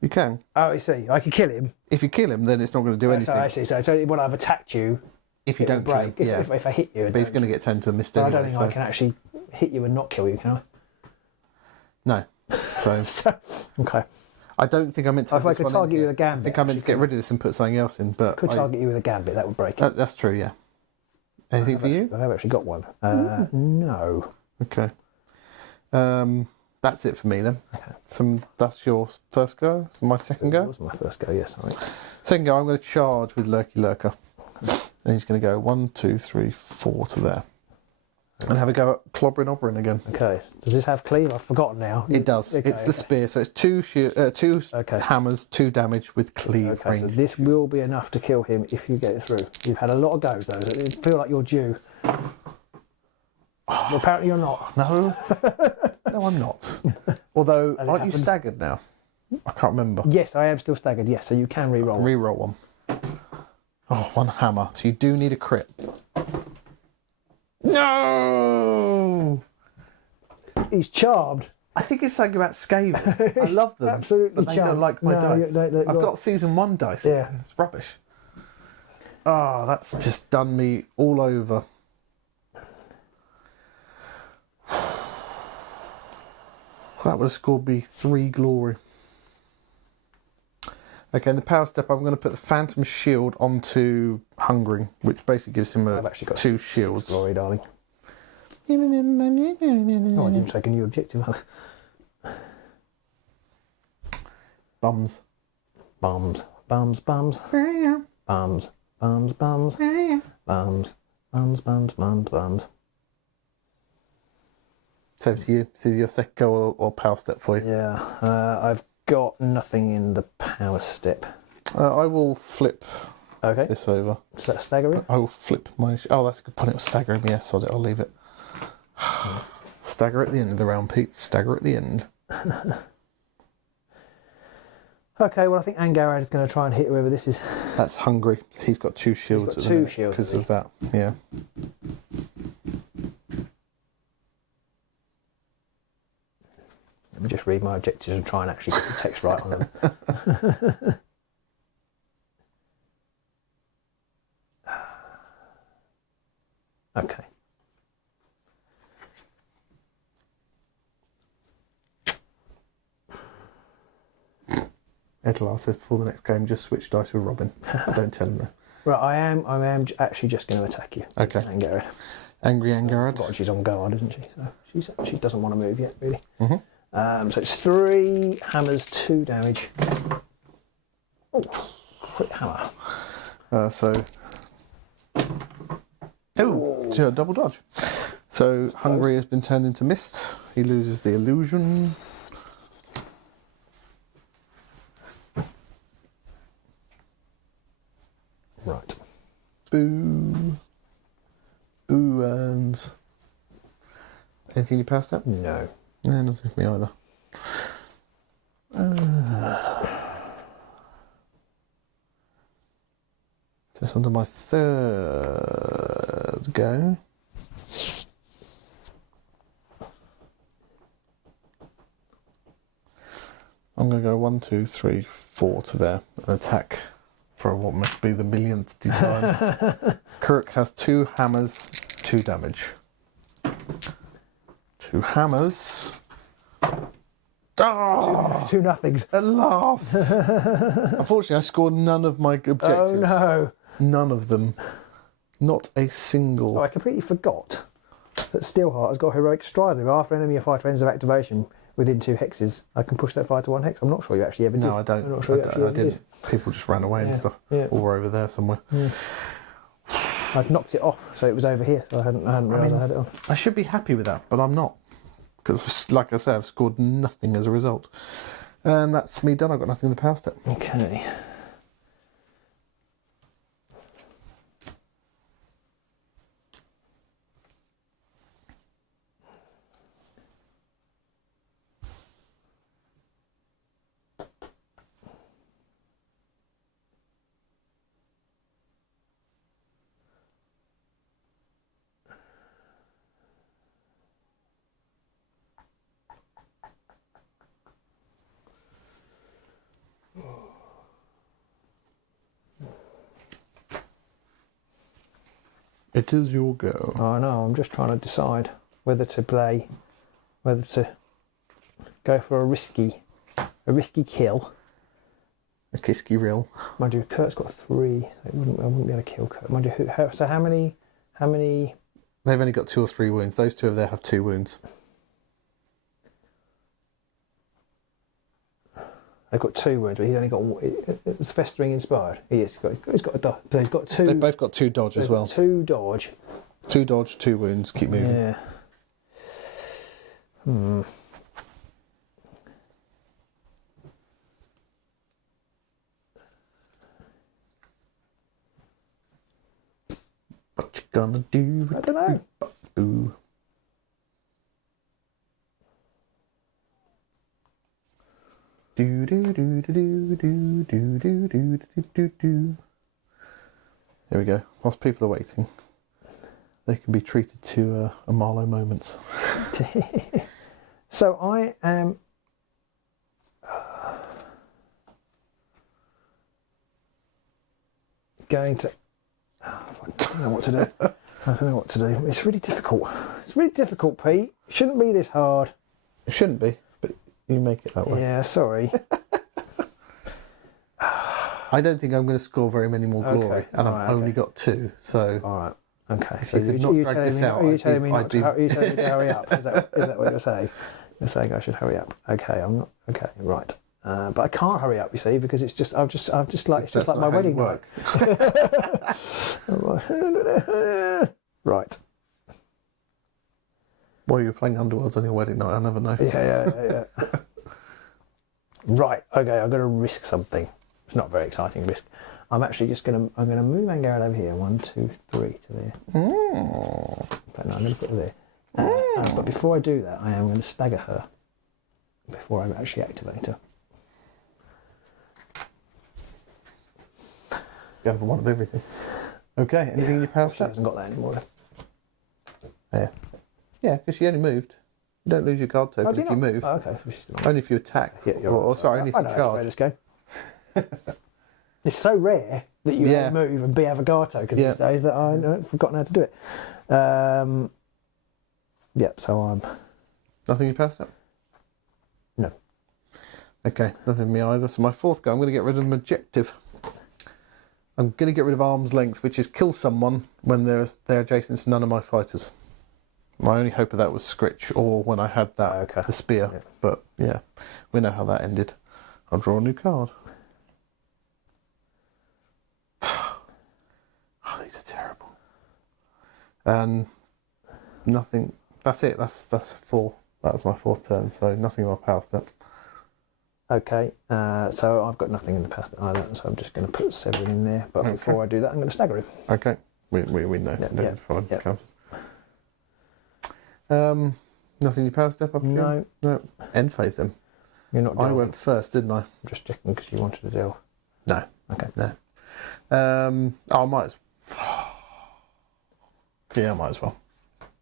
You can. Oh, I see. I can kill him. If you kill him, then it's not going to do anything. So I see. So when I've attacked you, if you don't break. kill him, If I hit you, but he's going to get 10 to a missed I anyway. don't think I can actually hit you and not kill you, can I? No. So okay. I don't think I meant to. If I could target you with a gambit, I think I meant to get rid of this and put something else in, but could target you with a gambit. That would break it. That's true. Yeah. Anything for you? I have actually got one. No. Okay. That's it for me then. Okay. That's your first go. My second go. That was my first go. Yes. Right. Second go. I'm going to charge with Lurker, and he's going to go 1, 2, 3, 4 to there, and have a go at Clobbering Oberon again. Okay. Does this have cleave? I've forgotten now. It does. Okay, it's the spear, so it's two hammers, 2 damage with cleave range. So this will be enough to kill him if you get it through. You've had a lot of goes though. I feel like you're due. Well, apparently you're not. No. No, I'm not. Although, aren't you staggered now? I can't remember. Yes, I am still staggered. Yes, so you can re-roll. Re-roll one. Oh, 1 hammer. So you do need a crit. No! He's charmed. I think it's something about Skaven. I love them. Absolutely but they charmed. don't like my dice. I've got season 1 dice. Yeah. It's rubbish. Oh, that's just done me all over. That would have scored me 3 glory. Okay, in the power step, I'm going to put the Phantom Shield onto Hungering, which basically gives him I've actually got 2 shields. Glory, darling. Oh, I didn't take a new objective. Bums. Bums. Bums. Bums. Bums. Bums. Bums. Bums. Bums. Bums. Bums. Bums. So to you, this is your second go or power step for you? Yeah, I've got nothing in the power step. I will flip this over. Is that staggering? I will flip my... Oh, that's a good point. It was staggering me. Yes, sod it. I'll leave it. Stagger at the end of the round, Pete. Stagger at the end. Okay, well, I think Angarad is going to try and hit whoever this is. That's Hungry. He's got 2 shields at the minute because of that. Yeah. Let me just read my objectives and try and actually get the text right on them. Okay. Edlar says before the next game, just switch dice with Robin. Don't tell him that. Right, I am actually just going to attack you. Okay. Angarad. Angry Angarad. Forgotten she's on guard, isn't she? So she doesn't want to move yet, really. Mm-hmm. So it's 3 hammers, 2 damage. Oh, crit hammer. So double dodge. So Hungry has been turned into mist. He loses the illusion. Right. Boo. Boo and anything you passed up? No. No, nothing for me either. This under my 3rd go. I'm going to go 1, 2, 3, 4 to there and attack for what must be the millionth time. Kirk has 2 hammers, 2 damage. 2 hammers. Oh, 2 nothings. at last! Unfortunately, I scored none of my objectives. Oh no. None of them. Not a single. Oh, I completely forgot that Steelheart has got Heroic Stride. After enemy or fighter ends of activation within 2 hexes, I can push that fighter to 1 hex. I'm not sure you actually ever did. No, I don't. I'm not sure you actually ever didn't. did. People just ran away and stuff. Yeah. Or were over there somewhere. Yeah. I'd knocked it off, so it was over here, so I hadn't realised I had it on. I should be happy with that, but I'm not. Because, like I said, I've scored nothing as a result. And that's me done. I've got nothing in the power step. Okay. It is your go. I know, I'm just trying to decide whether to go for a risky kill. A kisky reel. Mind you, Kurt's got 3. I wouldn't be able to kill Kurt. Mind you, so how many? They've only got 2 or 3 wounds. Those 2 over there have 2 wounds. They've got 2 wounds, but he's only got. It's festering inspired. He's got a dodge. So he's got 2. They've both got 2 dodge as well. 2 dodge. 2 dodge, 2 wounds. Keep moving. Yeah. What you gonna do? I don't know. Boo. Do do do do do do do do do do do do. There we go. Whilst people are waiting, they can be treated to a Marlowe moment. So I am. Going to. I don't know what to do. I don't know what to do. It's really difficult. It's really difficult, Pete. It shouldn't be this hard. It shouldn't be, but you make it that way. Yeah, sorry. I don't think I'm going to score very many more glory, Okay, and I've right, only okay. got 2. So All right. Okay. If you could not drag this out, Are you telling me I'd be- to hurry up? Is that what you're saying? You're saying I should hurry up. Okay, I'm not. Okay, right. But I can't hurry up, you see, because it's just I've just like it's just That's like my not how you wedding night. Right. Well, you're playing Underworlds on your wedding night. I never know. Yeah. Right. Okay, I'm going to risk something. It's not a very exciting risk. I'm actually just going to move Angarad over here. 1, 2, 3 to there. But no, I'm going to put her there. But before I do that, I am going to stagger her before I actually activate her. You have one of everything. Okay, anything in your power She step? hasn't got that anymore. Yeah, because she only moved. You don't lose your card token if you move. Oh, okay. She's still on. Only if you attack. Yeah, you're or right. sorry, only if I you know how to play charge. this game. It's so rare that you Yeah. move and have a guard token Yeah. these days that I've forgotten how to do it. So I'm... Nothing in your power step? No. Okay, nothing in me either. So my fourth go, I'm going to get rid of an objective. I'm going to get rid of arm's length, which is kill someone when they're adjacent to none of my fighters. My only hope of that was Skritch, or when I had that the spear. Yeah. But yeah, we know how that ended. I'll draw a new card. Oh, these are terrible. And nothing. That's it. That's 4. That was my 4th turn. So nothing in my power step. Okay, so I've got nothing in the past either, so I'm just going to put Severin in there. But before I do that, I'm going to stagger him. Okay, we know. Fine. Counters. Nothing in your power step up? No. End phase then. You're not. I went first, didn't I? I'm just checking because you wanted to deal. No. Okay. No. I might as well. Yeah, I might as well.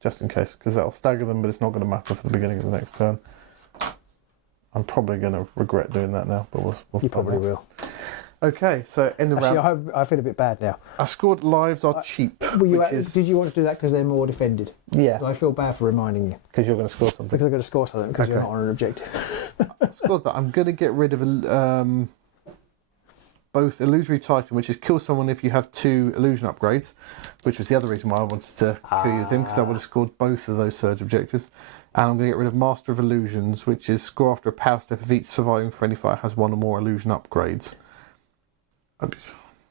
Just in case, because that'll stagger them, but it's not going to matter for the beginning of the next turn. I'm probably going to regret doing that now, but we'll you probably will. Okay, so end of round. Actually, I feel a bit bad now. I scored lives are cheap. Did you want to do that because they're more defended? Yeah. I feel bad for reminding you. Because you're going to score something. Because I'm going to score something because you're not on an objective. I scored that. I'm going to get rid of both Illusory Titan, which is kill someone if you have 2 illusion upgrades, which was the other reason why I wanted to kill you with him, because I would have scored both of those surge objectives. And I'm going to get rid of Master of Illusions, which is score after a power step if each surviving friendly fighter has 1 or more illusion upgrades.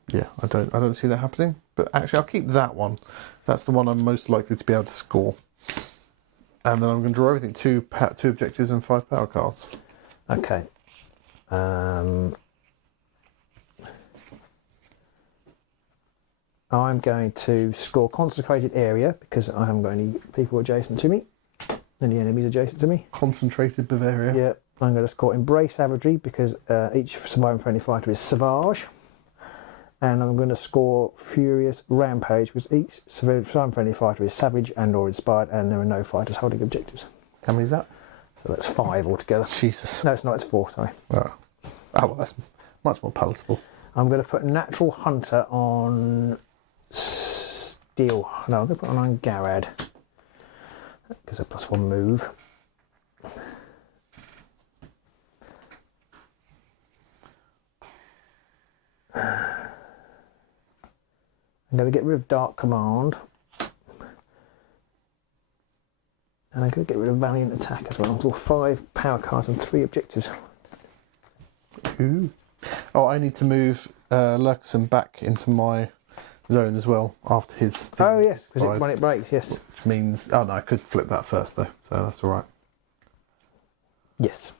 Yeah, I don't see that happening. But actually, I'll keep that one. That's the one I'm most likely to be able to score. And then I'm going to draw everything 2 objectives and 5 power cards. Okay. I'm going to score Consecrated Area because I haven't got any people adjacent to me. Any enemies adjacent to me. Concentrated Bavaria. Yeah. I'm going to score Embrace Savagery because each surviving friendly fighter is Savage. And I'm going to score Furious Rampage because each surviving friendly fighter is Savage and or Inspired, and there are no fighters holding objectives. How many is that? So that's 5 altogether. Jesus. No, it's not. It's 4, sorry. Oh, well, that's much more palatable. I'm going to put Natural Hunter on Steel. No, I'm going to put it on Garad because a +1 move. I'm going to get rid of Dark Command. And I'm going to get rid of Valiant Attack as well. I'll draw 5 power cards and 3 objectives. Ooh. Oh, I need to move Lurkerson back into my zone as well after his thing. Oh, yes, because when it breaks, yes. Which means... Oh, no, I could flip that first, though, so that's all right. Yes.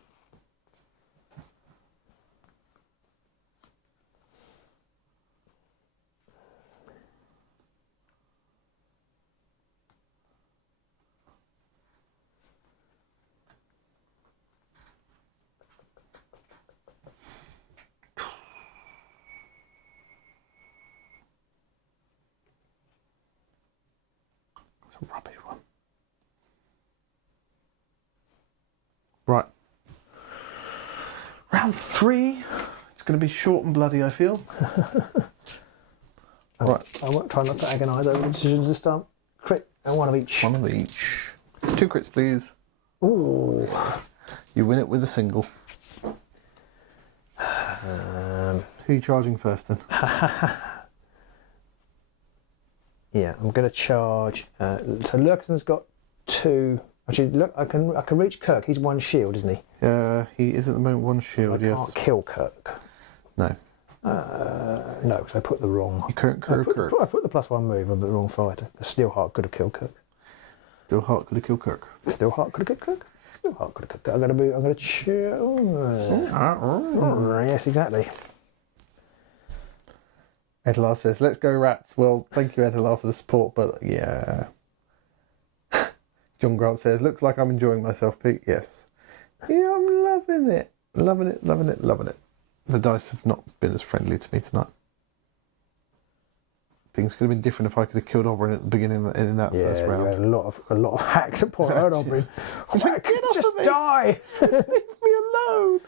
A rubbish one. Right. Round 3. It's going to be short and bloody, I feel. Right. I won't try not to agonise over the decisions this time. Crit and 1 of each. 1 of each. 2 crits, please. Ooh. You win it with a single. Who are you charging first then? Yeah, I'm going to charge. So Lurkerson's got 2. Actually, look, I can reach Kirk. He's 1 shield, isn't he? He is at the moment 1 shield. I can't kill Kirk. No. No, because I put the wrong. You can't kill Kirk. I put the +1 move on the wrong fighter. Steelheart could have killed Kirk. Steelheart could have killed Kirk. Steelheart could have killed Kirk. Steelheart could have killed Kirk. I'm going to move. I'm going to chill. Yes, exactly. Edelar says, let's go rats. Well, thank you, Edelar, for the support, but yeah. John Grant says, looks like I'm enjoying myself, Pete. Yes. Yeah, I'm loving it. Loving it, loving it, loving it. The dice have not been as friendly to me tonight. Things could have been different if I could have killed Oberyn at the beginning in that first round. You had a lot of hacks at point on Oberyn. Get off just of me! Die! Leave me alone!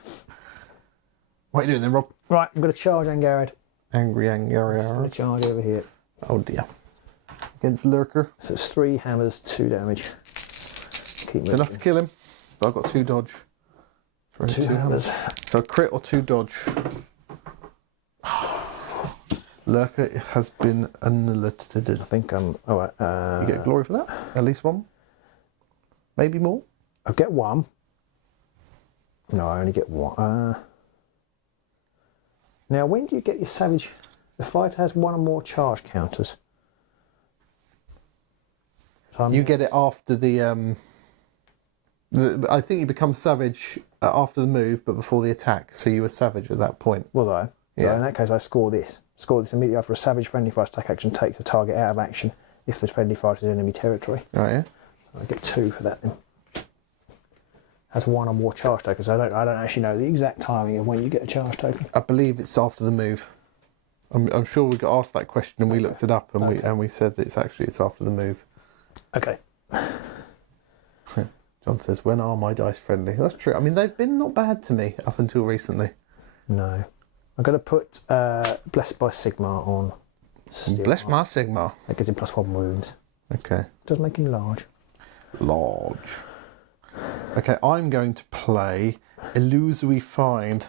What are you doing then, Rob? Right, I'm going to charge Angarad. Angry I'm going to charge over here. Oh dear. Against Lurker. So it's 3 hammers, 2 damage. Keep It's enough to kill him. But I've got 2 dodge. 2 hammers. So crit or 2 dodge. Lurker has been annihilated. I think I'm... You get glory for that? At least 1? Maybe more? I'll get 1. No, I only get 1. Now, when do you get your savage? The fighter has 1 or more charge counters. So you get it after the... I think you become savage after the move, but before the attack. So you were savage at that point. Was I? Yeah. So in that case, I score this. Score this immediately after a savage friendly fighter attack action takes a target out of action if the friendly fighter is in enemy territory. Right, yeah. I get 2 for that then. Has 1 or more charge tokens. I don't actually know the exact timing of when you get a charge token. I believe it's after the move. I'm sure we got asked that question and we looked it up and we said that it's after the move. Okay. John says, when are my dice friendly? That's true. I mean, they've been not bad to me up until recently. No. I'm going to put Blessed by Sigma on. Bless my Sigma. That gives him +1 wounds. Okay. Does make him large. Large. Okay, I'm going to play Illusory Find.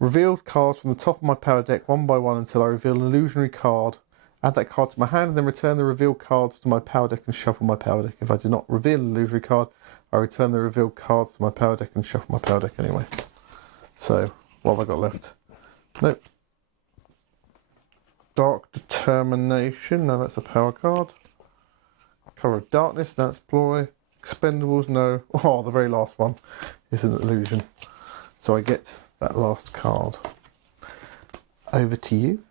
Revealed cards from the top of my power deck 1 by 1 until I reveal an illusionary card. Add that card to my hand and then return the revealed cards to my power deck and shuffle my power deck. If I do not reveal an illusory card, I return the revealed cards to my power deck and shuffle my power deck anyway. So, what have I got left? Nope. Dark Determination, no, that's a power card. Cover of Darkness, no, that's Ploy. Expendables, no. Oh, the very last one is an illusion. So I get that last card. Over to you.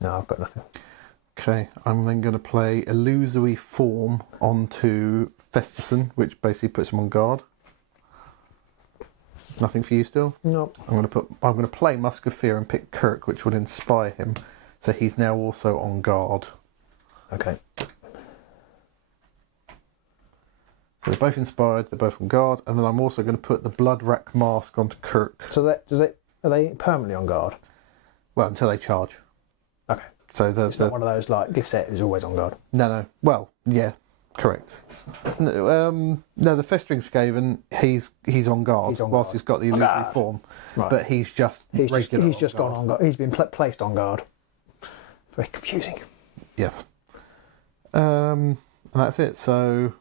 No, I've got nothing. Okay, I'm then going to play Illusory Form onto Festerson, which basically puts him on guard. Nothing for you still? Nope. I'm going to play Musk of Fear and pick Kirk, which would inspire him. So he's now also on guard. Okay. So they're both inspired, they're both on guard, and then I'm also going to put the Blood Rack Mask onto Kirk. So are they permanently on guard? Well, until they charge. Okay. So It's not one of those like Glisset who's always on guard. No. Well, yeah, correct. No, the Festering Skaven, he's on guard He's on whilst guard. he's got the illusory form, Right. but he's just He's regular just on gone on guard. He's been placed on guard. Very confusing. Yes. And that's it. So,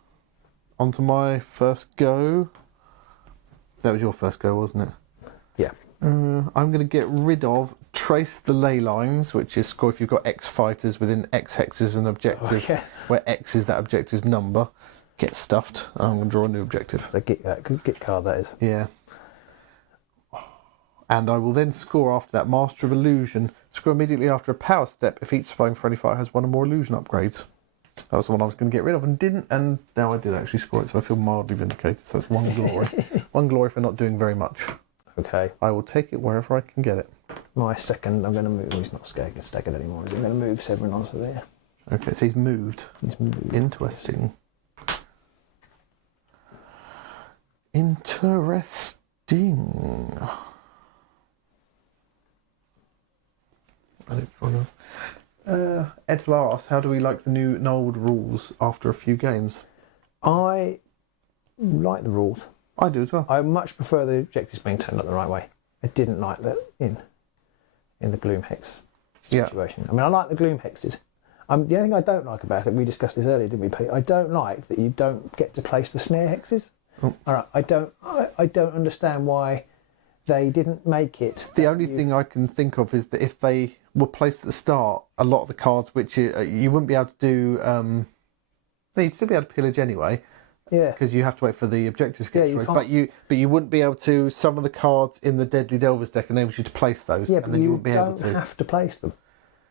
on to my first go. That was your first go, wasn't it? Yeah. I'm going to get rid of Trace the Ley Lines, which is score if you've got X fighters within X hexes an objective, where X is that objective's number. Get stuffed. And I'm going to draw a new objective. So get card that is. Yeah. And I will then score after that Master of Illusion. Score immediately after a power step if each surviving friendly fighter has 1 or more illusion upgrades. That was the one I was going to get rid of and didn't, and now I did actually score it, so I feel mildly vindicated. So that's 1 glory. 1 glory for not doing very much. Okay. I will take it wherever I can get it. My second, I'm going to move. He's not staggered anymore. I'm going to move Severin onto there. Okay, so he's moved. He's moved. Interesting. Interesting. Ed asks, how do we like the new Gnarlwood rules after a few games? I like the rules. I do as well. I much prefer the objectives being turned up the right way. I didn't like that in the Gloom Hex situation. I mean, I like the Gloom Hexes. The only thing I don't like about it, we discussed this earlier, didn't we, Pete? I don't like that you don't get to place the snare hexes. Oh. All right, I don't understand why they didn't make it. The only thing I can think of is that if they were placed at the start, a lot of the cards which you wouldn't be able to do, you'd still be able to pillage anyway. Yeah. Because you have to wait for the objectives to get Yeah, destroyed. But you wouldn't be able to. Some of the cards in the Deadly Delvers deck enables you to place those, Yeah, and but then you you wouldn't be able to. don't have to place them.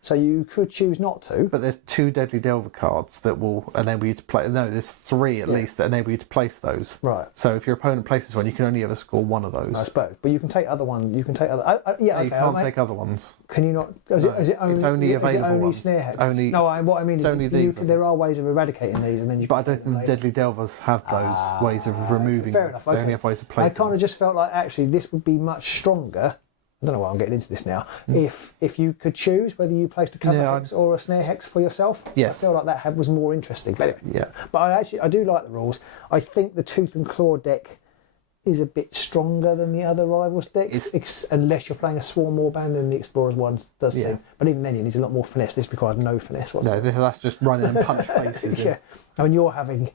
So you could choose not to. But there's 2 Deadly Delver cards that will enable you to play. No, there's 3 at least that enable you to place those. Right. So if your opponent places one, you can only ever score one of those. I suppose. But you can take other ones. You can take other. Yeah, You can't take other ones. Can you not? Is it only? It's only available Is it only ones. snare hex? It's only- No, what I mean it's is only these, I there are ways of eradicating these, and then you. But I don't think the Deadly Delvers have those ways of removing Fair them. enough. They Okay. only have ways of I placing kind them. of just felt like actually this would be much stronger. I don't know why I'm getting into this now. If you could choose whether you placed a cover hex or a snare hex for yourself, Yes. I feel like that was more interesting. But anyway, Yeah. but I do like the rules. I think the Tooth and Claw deck is a bit stronger than the other Rivals decks, unless you're playing a Swarm Warband, then the Explorers one does Yeah. seem. But even then, you need a lot more finesse. This requires no finesse whatsoever. No, that's just running and punch faces. Yeah, I mean, you're having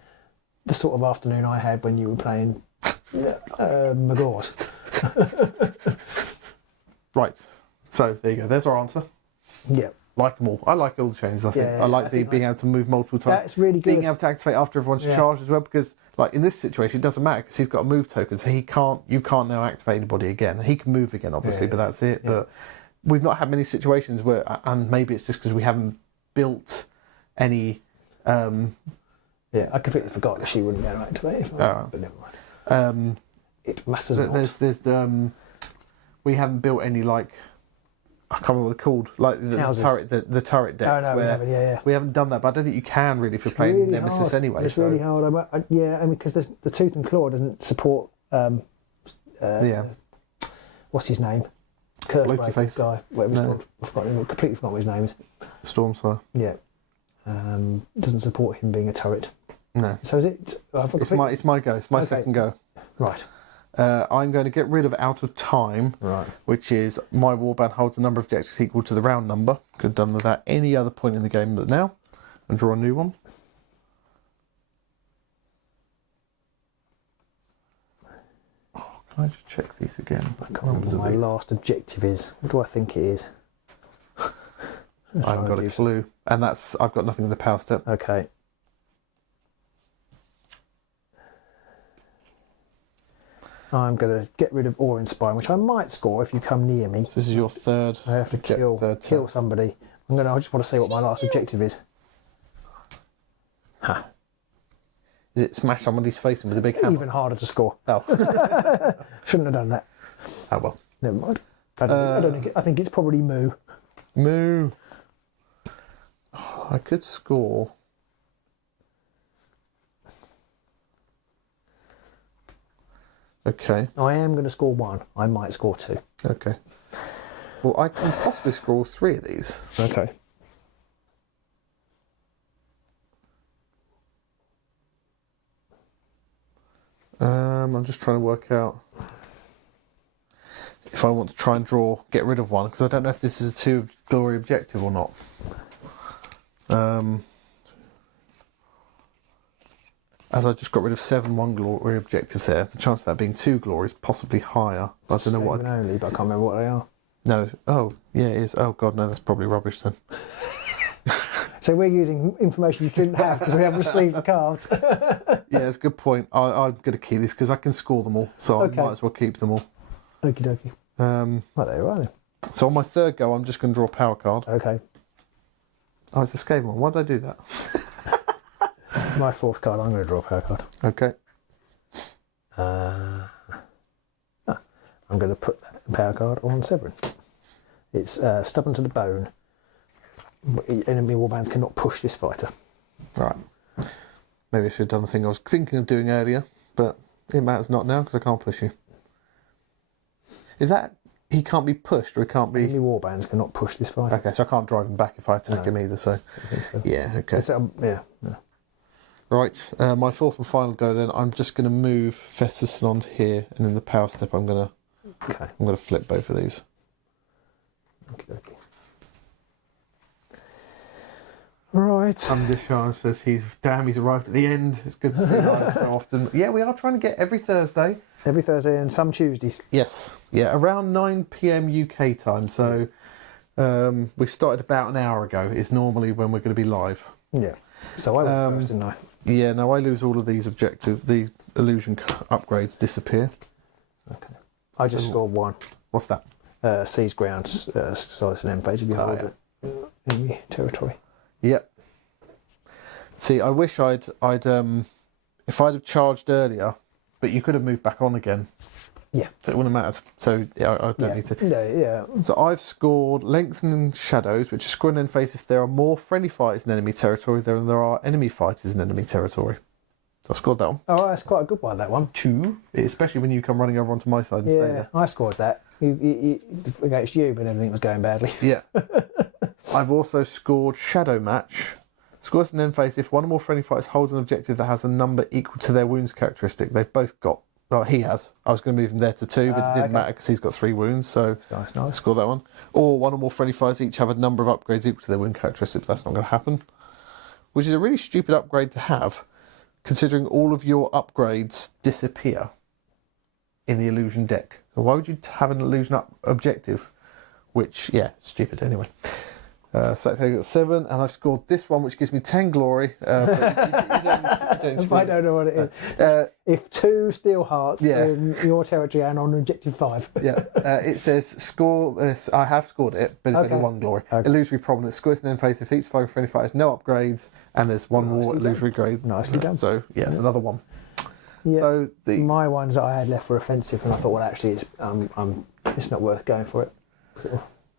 the sort of afternoon I had when you were playing Magors. Right. So there you go. There's our answer. Yeah. Like them all. I like all the changes. I think Yeah, I like I think being able to move multiple times. That's really good. Being able to activate after everyone's charged as well, because like in this situation, it doesn't matter because he's got a move token, so you can't now activate anybody again. He can move again, obviously, but that's it. Yeah. But we've not had many situations where, and maybe it's just because we haven't built any. Yeah, I completely forgot that she wouldn't be able to activate it. But never mind. It matters not. There's we haven't built any like. I can't remember what they're called, like the turret decks. We haven't done that, but I don't think you can really if you're playing really Nemesis hard. Anyway. It's really hard. I mean, because the Tooth and Claw doesn't support. What's his name? Curse guy. Whatever he's called. I completely forgot what his name is. Stormslayer. Yeah. Doesn't support him being a turret. No. So is it? It's my go. It's my second go. Right. I'm going to get rid of Out of Time, which is my warband holds a number of objectives equal to the round number. Could have done that at any other point in the game but now. And draw a new one. Oh, can I just check these again? I can't remember what my last objective is. What do I think it is? I haven't got a clue. And I've got nothing in the power step. Okay. I'm going to get rid of Awe Inspiring, which I might score if you come near me. So this is your third. I have to kill somebody. I just want to see what my last objective is. Is it smash somebody's face with a big hammer? Even harder to score. Oh. Shouldn't have done that. Oh well. Never mind. I think it's probably Moo. Moo. Oh, I could score. Okay. I am going to score 1. I might score 2. Okay. Well, I can possibly score 3 of these. Okay. I'm just trying to work out if I want to try and get rid of one, because I don't know if this is a 2 glory objective or not. As I just got rid of 7 1 glory objectives there, the chance of that being 2 glory is possibly higher. I don't know what. Only, but I can't remember what they are. No. Oh, yeah, it is. Oh God, no, that's probably rubbish then. So we're using information you shouldn't have because we haven't received the cards. Yeah, it's a good point. I'm going to keep these because I can score them all, so I might as well keep them all. Okie dokie. Well, there you are then. So on my third go, I'm just going to draw a power card. Okay. Oh, it's a scaven one. Why did I do that? My fourth card, I'm going to draw a power card. Okay. I'm going to put that power card on Severin. It's stubborn to the bone. Enemy warbands cannot push this fighter. Right. Maybe I should have done the thing I was thinking of doing earlier, but it matters not now because I can't push you. Is that he can't be pushed, or he can't be? Enemy warbands cannot push this fighter. Okay, so I can't drive him back if I attack him either. So, yeah, okay. Yeah. Right, my fourth and final go. Then I'm just going to move Festus onto here, and in the power step, I'm going to flip both of these. Okay. Right. Undercharge says he's arrived at the end. It's good to see him so often. Yeah, we are trying to get every Thursday. Every Thursday and some Tuesdays. Yes. Yeah, around 9 PM UK time. So we started about an hour ago. It's normally when we're going to be live. Yeah. So I went first, didn't I? Yeah, no, I lose all of these objectives. The illusion upgrades disappear. Okay. I just scored 1. What's that? Seize ground, solace and end phase. If you hold it. enemy territory. Yep. See, I wish I'd if I'd have charged earlier, but you could have moved back on again. Yeah. So it wouldn't have mattered. So yeah, I don't need to. Yeah. So I've scored Lengthening Shadows, which is score an end phase if there are more friendly fighters in enemy territory than there are enemy fighters in enemy territory. So I scored that one. Oh, that's quite a good one, that one. 2, especially when you come running over onto my side and stay there. I scored that. You against you, but everything was going badly. Yeah. I've also scored Shadow Match. Scores an end phase if one or more friendly fighters holds an objective that has a number equal to their wounds characteristic. They've both got. Well, he has. I was going to move him there to 2, but it didn't matter because he's got 3 wounds. So nice. Score that one. Or one or more friendly fighters each have a number of upgrades equal to their wound characteristic. But that's not going to happen. Which is a really stupid upgrade to have, considering all of your upgrades disappear in the illusion deck. So why would you have an illusion objective? Which, yeah, stupid anyway. So that's how you got 7, and I've scored this one, which gives me 10 glory. But I don't know what it is. If 2 steel hearts in your territory and on objective 5. It says score this. I have scored it, but it's only 1 glory. Illusory Prominence. Scores an end phase if each 5 friendly fighters, no upgrades, and there's 1 more illusory grade. Nicely done. So, it's another 1. Yeah. So my ones that I had left were offensive, and I thought, well, actually, it's not worth going for it.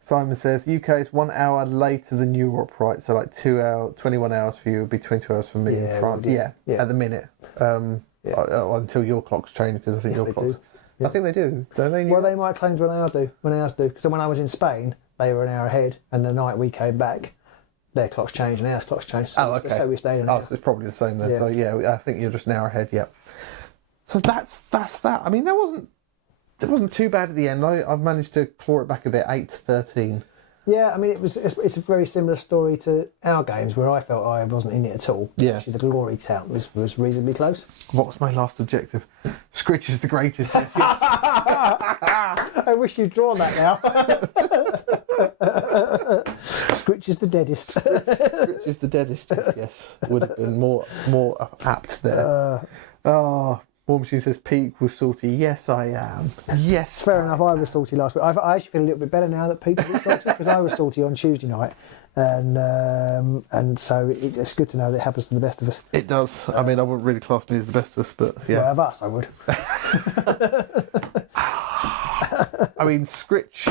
Simon says UK is 1 hour later than Europe, right? So like 21 hours for you would be 22 hours for me in France. Yeah, at the minute. Until your clocks change, because I think your clocks. I think they do, don't they? Well, they might change when ours do. Because when I was in Spain, they were an hour ahead, and the night we came back, their clocks changed and our clocks changed. So so we stayed an hour. So it's probably the same then. So I think you're just an hour ahead. Yeah. So that's that. I mean, it wasn't too bad at the end. I've managed to claw it back a bit, 8 to 13. Yeah, I mean, it's a very similar story to our games where I felt I wasn't in it at all. Yeah. Actually, the glory count was reasonably close. What was my last objective? Skritch is the greatest. Yes. I wish you'd drawn that now. Skritch is the deadest. Skritch is the deadest. Yes. Would have been more apt there. War Machine says Pete was salty. Yes, I am. Yes. Fair enough, I was salty last week. I actually feel a little bit better now that Pete was salty, because I was salty on Tuesday night. And so it's good to know that it happens to the best of us. It does. I mean, I wouldn't really class me as the best of us, but yeah. Well, of us, I would. I mean, Skritch,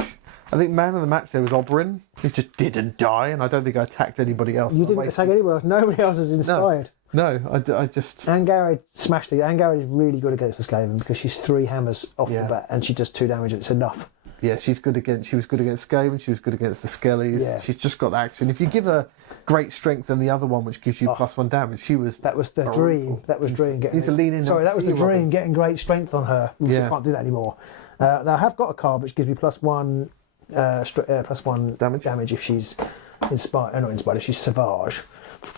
I think man of the match there was Oberyn. He just didn't die, and I don't think I attacked anybody else. You didn't attack anyone else. Nobody else was inspired. No, I just... Angarad smashed it. Angarad is really good against the Skaven because she's 3 hammers off the bat and she does 2 damage and it's enough. Yeah, she was good against Skaven, she was good against the Skellies. Yeah. She's just got the action. If you give her great strength and the other one, which gives you +1 damage, That was the dream. That was dream getting... Needs to lean in. Sorry, that was the dream, getting great strength on her. She can't do that anymore. Now, I have got a card which gives me +1 damage if she's inspired. Not inspired, if she's Savage.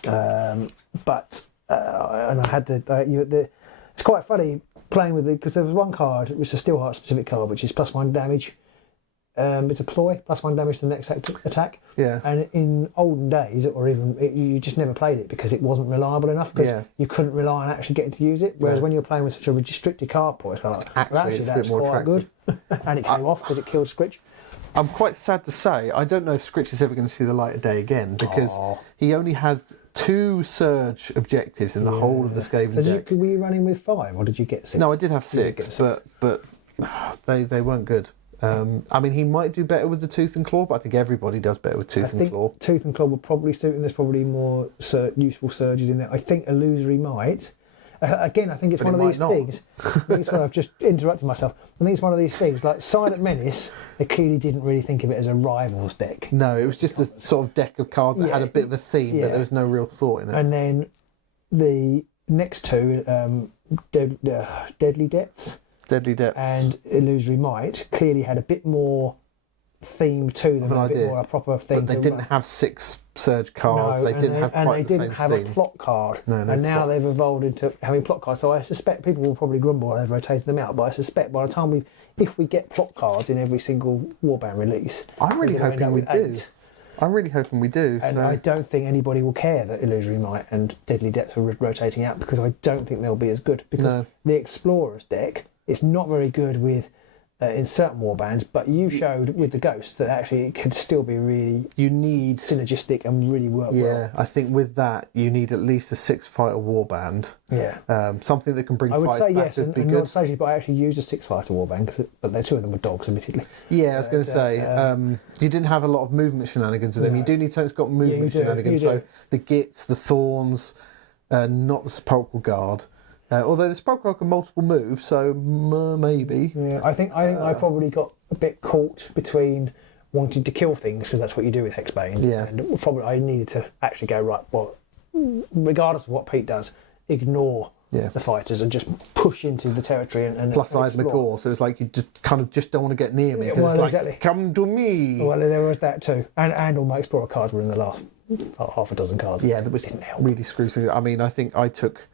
And I had it's quite funny playing with it because there was one card, which is a Steelheart specific card, which is +1 damage. It's a ploy, +1 damage to the next attack. Yeah. And in olden days, or even you just never played it because it wasn't reliable enough because you couldn't rely on actually getting to use it. Whereas when you're playing with such a restricted card pool, it's kind of like, actually that's a bit more quite attractive. good. And it came off because it killed Skritch. I'm quite sad to say, I don't know if Skritch is ever going to see the light of day again because he only has 2 surge objectives in the whole of the Skaven deck. Were you running with 5 or did you get 6? No, I did have 6, but they weren't good. I mean, he might do better with the Tooth and Claw, but I think everybody does better with Tooth and Claw. Tooth and Claw would probably suit him. There's probably more useful surges in there. I think Illusory might. Again, I think it's one of these things. I've just interrupted myself. I think it's one of these things. Like Silent Menace, they clearly didn't really think of it as a rivals deck. No, it was just a sort of deck of cards that had a bit of a theme, but there was no real thought in it. And then the next 2, Deadly Depths. And Illusory Might clearly had a bit more theme to them, a bit more a proper thing. But they didn't have 6 surge cards. They didn't have quite the same theme. And they didn't have a plot card. And now they've evolved into having plot cards. So I suspect people will probably grumble when they've rotated them out. But I suspect by the time if we get plot cards in every single warband release, I'm really hoping we do. I'm really hoping we do. And I don't think anybody will care that Illusory Might and Deadly Depths are rotating out because I don't think they'll be as good. Because the Explorers deck, it's not very good with in certain warbands, but you showed with the Ghost that actually it could still be really synergistic and really work well. Yeah, I think with that you need at least a 6-fighter warband. Yeah. Something that can bring I would fights say back yes, would and be not good. socially, but I actually used a 6-fighter warband, but the two of them were dogs, admittedly. Yeah, I was going to say, you didn't have a lot of movement shenanigans with them. No. You do need something that's got movement you do, shenanigans. you So do. the Gits, the Thorns, not the Sepulchral Guard. Although the Sepulchral can multiple moves, so maybe. Yeah, I think I probably got a bit caught between wanting to kill things, because that's what you do with Hexbane. Yeah. And probably I needed to actually go, right, well, regardless of what Pete does, ignore the fighters and just push into the territory and Plus, I had explore. McCall, so it's like you just don't want to get near me because Well, it's like, exactly. come to me. Well, there was that too, and all my Explorer cards were in the last half a dozen cards. Yeah, that was didn't help. really screws things. I mean, I think I took,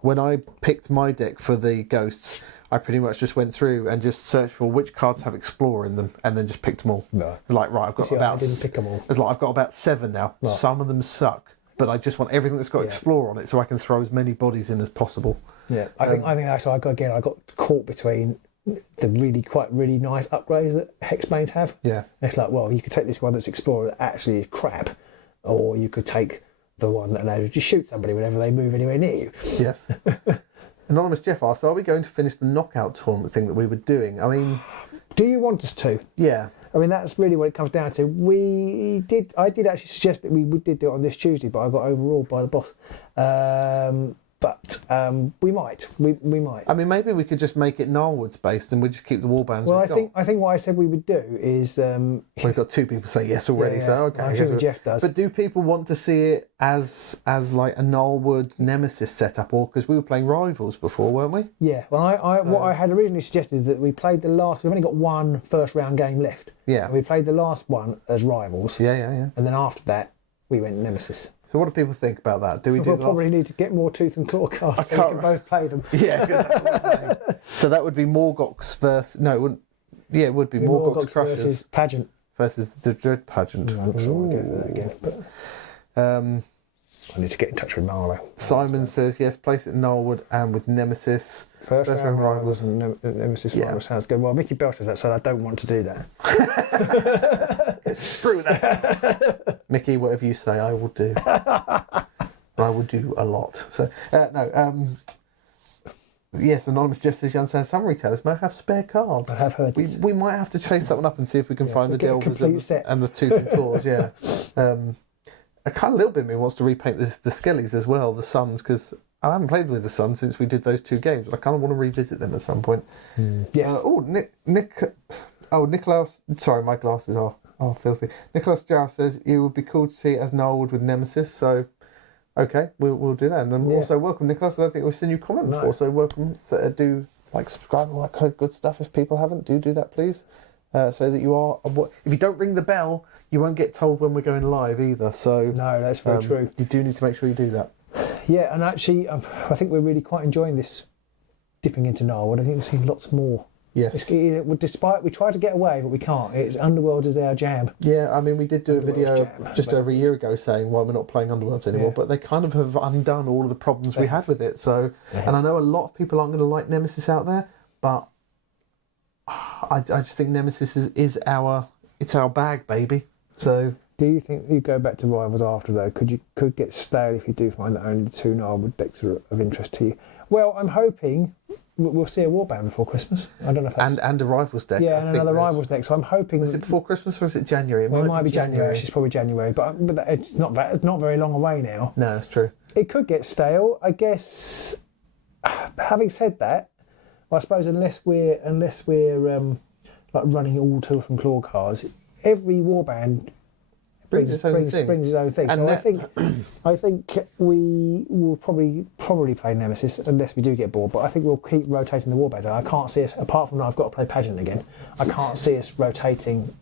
when I picked my deck for the Ghosts, I pretty much just went through and just searched for which cards have Explorer in them, and then just picked them all. No. It's like, right, I've got See, I about. didn't pick them all. It's like I've got about 7 now. Right. Some of them suck, but I just want everything that's got Explorer on it, so I can throw as many bodies in as possible. Yeah, I think actually I got caught between the really nice upgrades that Hexbanes have. Yeah. It's like, well, you could take this one that's Explorer that actually is crap, or you could take the one that allows you to shoot somebody whenever they move anywhere near you. Yes. Anonymous Jeff asked, are we going to finish the knockout tournament thing that we were doing? I mean, Do you want us to? yeah. I mean, that's really what it comes down to. I did actually suggest that we did do it on this Tuesday, but I got overruled by the boss. But we might. We might. I mean, maybe we could just make it Gnarlwoods based and we just keep the warbands. Well, we've got. I think what I said we would do is We've got 2 people say yes already, Yeah, so okay. I'm I sure guess we're- Jeff does. But do people want to see it as like a Gnarlwood Nemesis setup, or because we were playing Rivals before, weren't we? yeah. Well, what I had originally suggested is that we played the last. We've only got one first round game left. Yeah. And we played the last one as Rivals. Yeah. And then after that, we went Nemesis. So what do people think about that? Do we do We'll the probably last... need to get more Tooth and Claw cards so we can't can both play them. Yeah. 'cause that's what we're playing. So that would be Morgoth's versus... No, it wouldn't... Yeah, it would be Morgoth's Crushers versus Pageant. versus the Dread Pageant. I'm not sure I'll get that again, but I need to get in touch with Marlowe. Simon says, yes, place it in Gnarlwood and with Nemesis. First round round Rivals and Nemesis Yeah. Rivals sounds good. Well, Mickey Bell says that, so I don't want to do that. Screw that. Mickey, whatever you say, I will do. I will do a lot. So, yes, Anonymous Jeff says, you understand some retailers may have spare cards. I have heard this. We might have to chase that one up and see if we can find so the get a Delvers complete and, set. and the Tooth and Claws, yeah. A kind of little bit of me wants to repaint the Skellies as well, the Suns, because I haven't played with the Suns since we did those 2 games, but I kind of want to revisit them at some point. Yes. Nicholas, sorry, my glasses are filthy. Nicholas Jarrah says, it would be cool to see it as Gnarlwood with Nemesis, so okay, we'll do that. And also welcome, Nicholas. I don't think we've seen you comment before, so welcome. Do subscribe, all that good stuff. If people haven't, do that, please. So that you are. If you don't ring the bell, you won't get told when we're going live either. So No, that's very true. You do need to make sure you do that. Yeah, and actually, I think we're really quite enjoying this dipping into Gnarlwood. I think we've seen lots more. Yes. Despite we try to get away, but we can't. Underworlds is our jam. Yeah, I mean, we did do a video Jam, just over a year ago saying why we're not playing Underworlds anymore, Yeah. but they kind of have undone all of the problems we had with it. So, and I know a lot of people aren't going to like Nemesis out there, but I just think Nemesis is our bag, baby. So, Do you think you go back to Rivals after though? Could get stale if you do find that only the 2 Gnarlwood decks are of interest to you? Well, I'm hoping we'll see a warband before Christmas. I don't know if that's... and a Rivals deck. Yeah, I and think another there's- Rivals deck. So I'm hoping... Is it before Christmas or is it January? It might be January. It's probably January, but it's not very long away now. No, that's true. It could get stale, I guess. Having said that, I suppose unless we're like running all Tooth and Claw cards, every warband brings its own thing. And so I think we will probably play Nemesis unless we do get bored. But I think we'll keep rotating the warbands. I can't see us, apart from that I've got to play Pageant again. I can't see us rotating.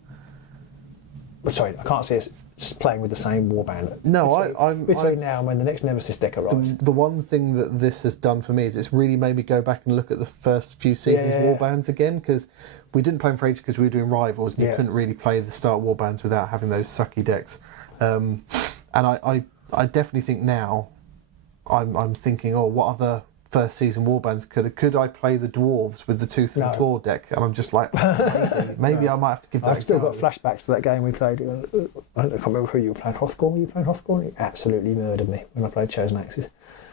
Sorry, I can't see us just playing with the same warband. No, between now and when the next Nemesis deck arrives. The one thing that this has done for me is it's really made me go back and look at the first few seasons warbands again, because we didn't play them for ages because we were doing Rivals and you couldn't really play the start warbands without having those sucky decks. And I definitely think now I'm thinking, what other first season warbands, could I play the dwarves with the tooth and claw deck? And I'm just like, maybe I might have to give that I've still got flashbacks to that game we played. I can't remember who you were playing. Hoscorn? Were you playing Hoscorn? He absolutely murdered me when I played Chosen Axes.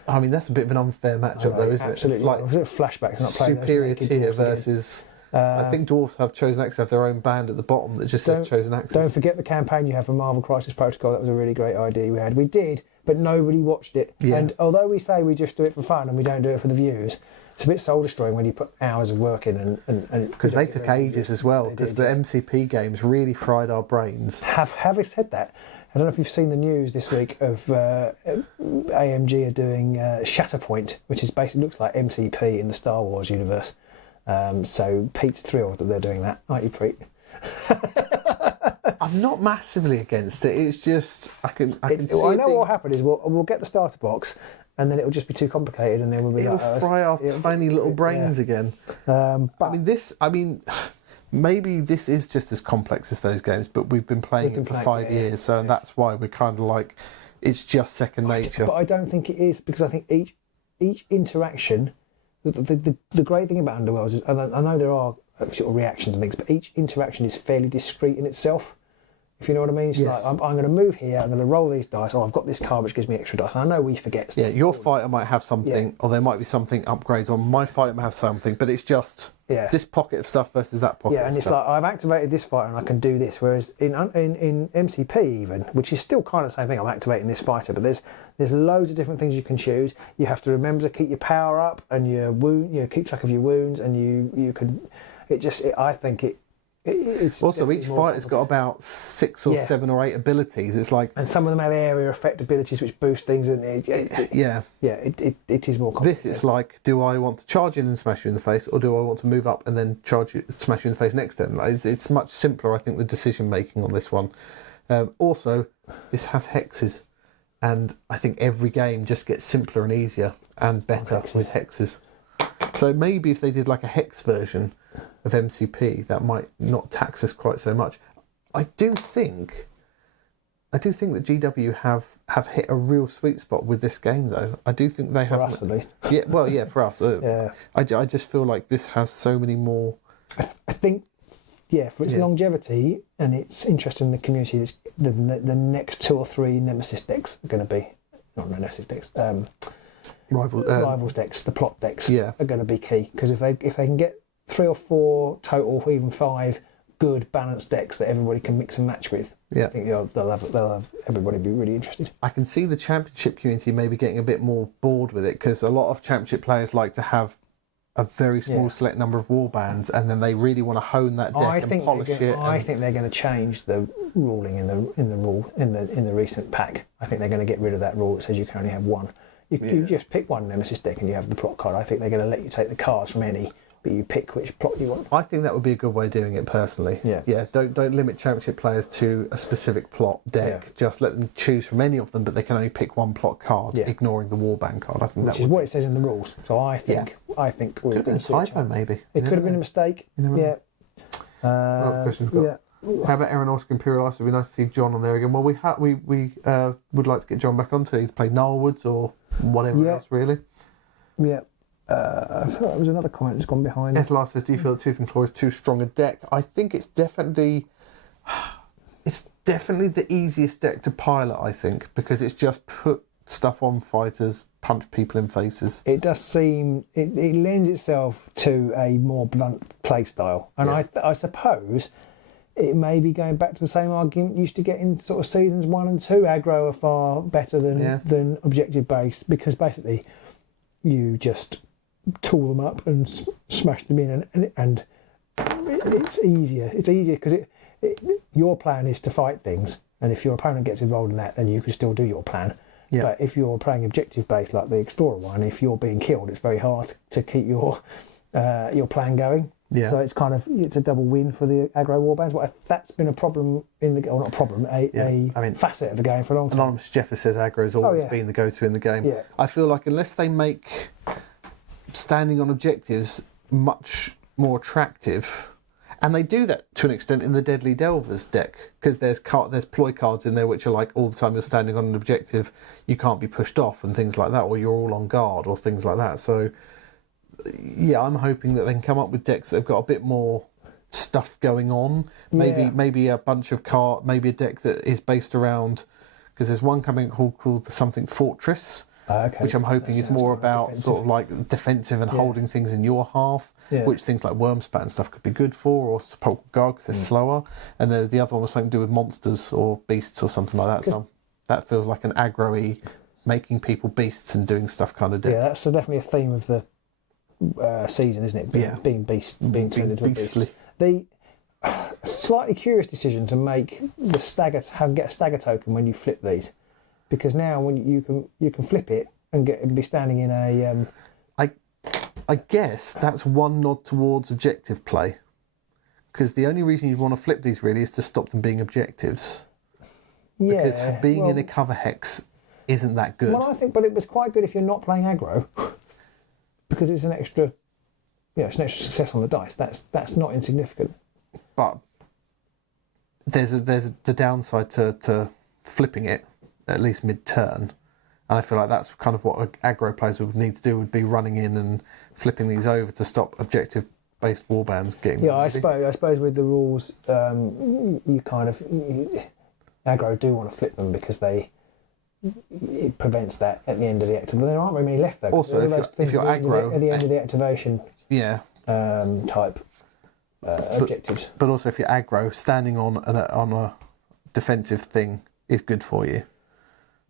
I mean, that's a bit of an unfair matchup, though, isn't absolutely. it? It's like flashbacks. Not playing superior tier versus. I think dwarves have Chosen Axes have their own band at the bottom that just says Chosen Axes. Don't forget the campaign you have for Marvel Crisis Protocol. That was a really great idea we had. We did, but nobody watched it. Yeah. And although we say we just do it for fun and we don't do it for the views, it's a bit soul destroying when you put hours of work in and because they took ages as well. Because the MCP games really fried our brains. Having said that, I don't know if you've seen the news this week of AMG are doing Shatterpoint, which is basically looks like MCP in the Star Wars universe. So Pete's thrilled that they're doing that, aren't you, Pete? I'm not massively against it. It's just I can see. I know what will happen is we'll get the starter box, and then it'll just be too complicated, and then we'll be it'll fry our tiny little brains again. But I mean, maybe this is just as complex as those games, but we've been playing it for 5 years, so that's why we're kind of like it's just second nature. But I don't think it is, because I think each interaction. The great thing about Underworlds is, and I know there are sort of reactions and things, but each interaction is fairly discrete in itself. If you know what I mean? It's like, I'm going to move here, I'm going to roll these dice, I've got this card which gives me extra dice. And I know we forget stuff. Yeah, your fighter might have something, or there might be something upgrades on. My fighter might have something, but it's just this pocket of stuff versus that pocket of stuff. Yeah, and it's like, I've activated this fighter and I can do this, whereas in MCP even, which is still kind of the same thing, I'm activating this fighter, but there's loads of different things you can choose. You have to remember to keep your power up and your wound, keep track of your wounds, and you can, I think it's also each fighter's got about 6 or 7 or 8 abilities. It's like, and some of them have area effect abilities which boost things, and it is more complicated. This is like, do I want to charge in and smash you in the face, or do I want to move up and then smash you in the face next turn? It's much simpler, I think, the decision making on this one. Also, this has hexes, and I think every game just gets simpler and easier and better with hexes. So maybe if they did like a hex version of MCP, that might not tax us quite so much. I do think that GW have hit a real sweet spot with this game, though. I do think they have. For us, at least. Yeah, well, yeah, for us. I just feel like this has so many more. I think, for its longevity and its interest in the community, the next 2 or 3 Nemesis decks are going to be not Nemesis decks. Rivals decks, the plot decks, are going to be key, because if they can get 3 or 4 total, or even 5 good balanced decks that everybody can mix and match with, I think they'll have everybody be really interested. I can see the championship community maybe getting a bit more bored with it, because a lot of championship players like to have a very small select number of warbands, and then they really want to hone that deck and polish it. I think they're going to change the ruling in the recent pack. I think they're going to get rid of that rule that says you can only have one. You just pick one Nemesis deck and you have the plot card. I think they're going to let you take the cards from any, but you pick which plot you want. I think that would be a good way of doing it personally. Yeah. Don't limit championship players to a specific plot deck. Yeah. Just let them choose from any of them, but they can only pick one plot card, ignoring the warband card. I think which is what it says in the rules. So I think we're going to typo maybe. It could have been a mistake. Another question we've got. How about Aeronautic Imperial Ice? It would be nice to see John on there again. Well, we would like to get John back onto. He's played Gnarlwoods or whatever else, really. Yeah. I thought there was another comment that's gone behind. Ethlar says, do you feel that Tooth and Claw is too strong a deck? I think it's definitely the easiest deck to pilot, I think, because it's just put stuff on fighters, punch people in faces. It does seem... It lends itself to a more blunt play style. And I suppose... It may be going back to the same argument you used to get in sort of seasons 1 and 2. Aggro are far better than objective based, because basically you just tool them up and smash them in, and it's easier. It's easier because your plan is to fight things, and if your opponent gets involved in that, then you can still do your plan. Yeah. But if you're playing objective based like the Explorer one, if you're being killed, it's very hard to keep your plan going. Yeah. So it's a double win for the aggro warbands. But that's been a problem not a problem, a facet of the game for a long time. Anonymous Jeffer says aggro's always been the go-to in the game. Yeah. I feel like unless they make standing on objectives much more attractive, And they do that to an extent in the Deadly Delvers deck, because there's ploy cards in there which are like, all the time you're standing on an objective, you can't be pushed off and things like that, or you're all on guard or things like that. So yeah, I'm hoping that they can come up with decks that have got a bit more stuff going on. Maybe a bunch of maybe a deck that is based around, because there's one coming called something Fortress, which I'm hoping is more about defensive. Sort of like defensive and holding things in your half, which things like Wormspat and stuff could be good for, or Sepulchral Guard because they're slower. And the other one was something to do with monsters or beasts or something like that. So that feels like an aggro-y, making people beasts and doing stuff kind of deck. Yeah, that's definitely a theme of the season, isn't it? Being turned into a beast. The slightly curious decision to make the get a stagger token when you flip these. Because now when you can flip it and be standing in a... I guess that's one nod towards objective play. Because the only reason you'd want to flip these really is to stop them being objectives. Yeah, because being in a cover hex isn't that good. Well, I think, but it was quite good if you're not playing aggro. Because it's an extra... it's an extra success on the dice. That's not insignificant. But there's the downside to flipping it, at least mid-turn, and I feel like that's kind of what aggro players would need to do, would be running in and flipping these over to stop objective-based warbands getting... Yeah, I suppose with the rules, you kind of... aggro do want to flip them because it prevents that at the end of the activation. There aren't very many left, though. Also, if you're aggro... At the end of the activation type objectives. But also, if you're aggro, standing on a defensive thing is good for you.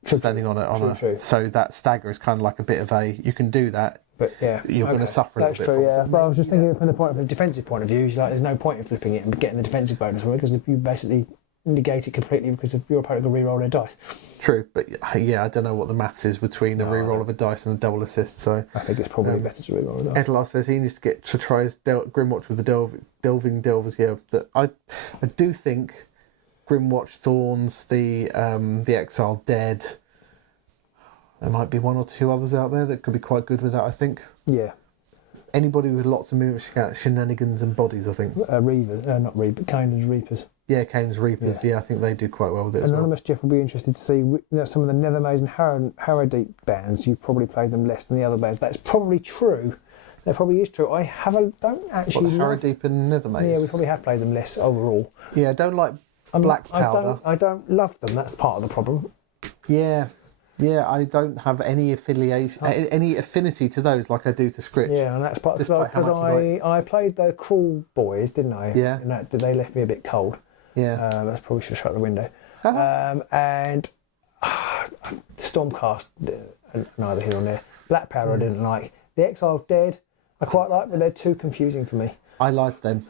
Standing on a so that stagger is kind of like a bit of you can do that, but you're going to suffer a little bit. But I was just thinking from the defensive point of view, there's no point in flipping it and getting the defensive bonus from it, because if you basically negate it completely because your opponent can re-roll their dice. True, but I don't know what the maths is between a re-roll of a dice and a double assist. So I think it's probably better to re-roll a dice. Edelar says he needs to try his Grimwatch with the Delving Delvers. Yeah, that I do think Grimwatch Thorns, the Exiled Dead. There might be one or two others out there that could be quite good with that, I think. Yeah. Anybody with lots of movement shenanigans and bodies, I think. Reavers, not Reapers, Kane's Reapers. Yeah, Kane's Reapers. Yeah, I think they do quite well with it. Anonymous as well. Jeff will be interested to see some of the Nethermaze and Harrowdeep bands. You've probably played them less than the other bands. That's probably true. That probably is true. Don't actually. Harrowdeep and Nethermaze? Yeah, we probably have played them less overall. Yeah, I don't like Black Powder. I don't love them. That's part of the problem. Yeah. Yeah, I don't have any affiliation, any affinity to those like I do to Skritch. Yeah, and that's part of the because I played the Cruel Boys, didn't I? Yeah. And they left me a bit cold. Yeah. That's probably should have shut the window. And Stormcast, neither here nor there. Black Powder I didn't like. The Exiled Dead, I quite like, but they're too confusing for me. I like them.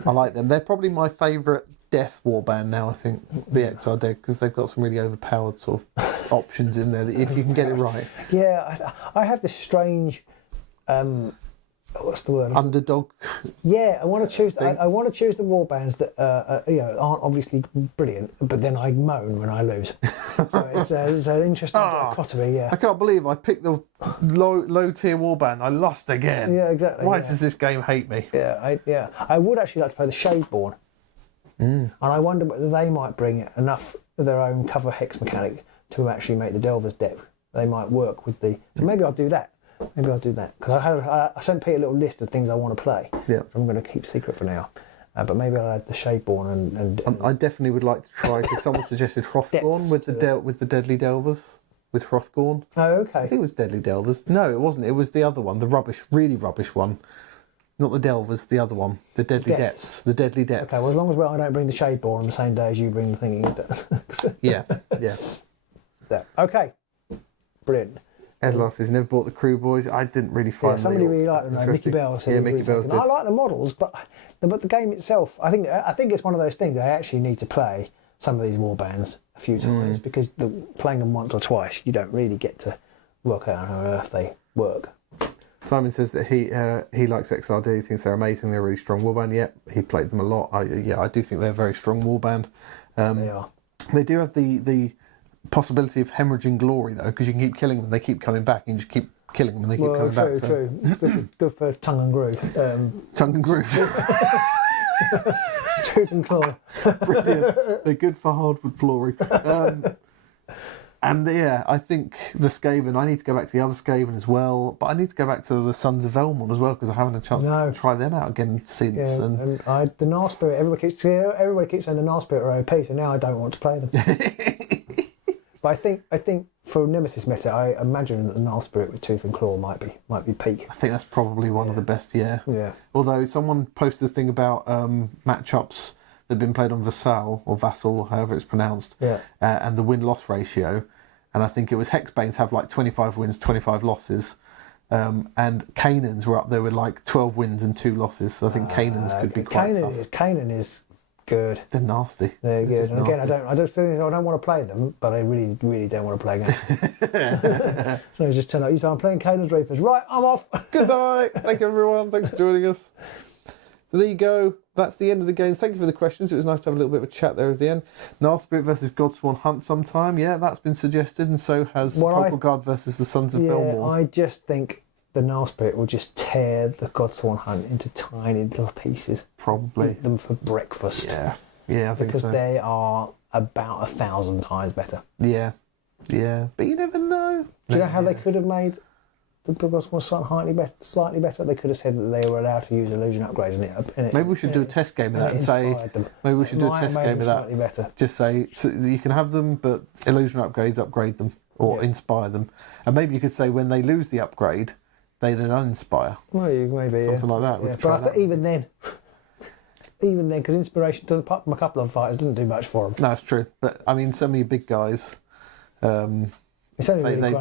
They're probably my favourite death warband now, I think, the Exiled Dead, because they've got some really overpowered sort of options in there that if you can get it right. Yeah, I have this strange what's the word? Underdog. Yeah, I want to choose. I want to choose the warbands that aren't obviously brilliant, but then I moan when I lose. So it's an interesting dichotomy. Yeah, I can't believe I picked the low tier warband. I lost again. Yeah, exactly. Why does this game hate me? Yeah, I would actually like to play the Shadeborn, and I wonder whether they might bring enough of their own cover hex mechanic to actually make the Delvers deck. They might work with the. So maybe I'll do that. Because I sent Pete a little list of things I want to play. Yeah, I'm going to keep secret for now. But maybe I'll add the Shadeborn and I definitely would like to try, because someone suggested Hrothgorn with the Deadly Delvers, with Hrothgorn. Oh, okay. I think it was Deadly Delvers. No, it wasn't. It was the other one, the really rubbish one. Not the Delvers, the other one, the Deadly Depths. The Deadly Depths. Okay, well, as long as I don't bring the Shadeborn on the same day as you bring the thingy. Yeah. Okay. Brilliant. Edelar says never bought the Crew Boys. I didn't really find somebody really liked them. Mickey Bell said Mickey Bell did. I like the models, but the game itself, I think it's one of those things that I actually need to play some of these warbands a few times, because playing them once or twice, you don't really get to work out how on earth they work. Simon says that he likes XRD. He thinks they're amazing. They're a really strong warband. Yep, he played them a lot. I do think they're a very strong warband. They are. They do have the possibility of hemorrhaging glory, though, because you can keep killing them. They keep coming back, and you just keep killing them, and they keep coming back. True. Good for tongue and groove. Tongue and groove. Tooth and claw. Brilliant. They're good for hardwood flooring. And yeah, I think the Skaven, I need to go back to the other Skaven as well, but I need to go back to the Sons of Elmon as well, because I haven't had a chance to try them out again since. Yeah, and the Gnar Spirit, everybody keeps saying the Gnar Spirit are OP, so now I don't want to play them. But I think for Nemesis meta, I imagine that the Gnar Spirit with Tooth and Claw might be peak. I think that's probably one of the best, yeah. Although someone posted a thing about matchups that have been played on Vassal, or Vassal, however it's pronounced, and the win-loss ratio. And I think it was Hexbanes have like 25 wins, 25 losses. And Canaans were up there with like 12 wins and 2 losses. So I think Canaans could be quite tough. Canaan is good. They're nasty. They're good. And again, I don't want to play them, but I really, really don't want to play against. So just turn up. I'm playing Canaan's Reapers. Right, I'm off. Goodbye. Thank you, everyone. Thanks for joining us. So there you go. That's the end of the game. Thank you for the questions. It was nice to have a little bit of a chat there at the end. Gnar Spirit versus Godsworn Hunt sometime. Yeah, that's been suggested, and so has Purple Guard versus the Sons of Belmore. I just think the Gnar Spirit will just tear the Godsworn Hunt into tiny little pieces. Probably. Eat them for breakfast. Yeah, I think because so. They are about 1,000 times better. Yeah, but you never know. Do you know how they could have made the Godsworn Hunt slightly better? They could have said that they were allowed to use illusion upgrades in it. Maybe we should do a test game of that and say. Maybe we should do a test game of that. Better. Just say so you can have them, but illusion upgrades upgrade them or inspire them, and maybe you could say when they lose the upgrade, they then uninspire. Well, maybe something like that. Yeah. But even then, because inspiration doesn't, apart from a couple of fighters, doesn't do much for them. No, it's true. But I mean, some of your big guys. It's only really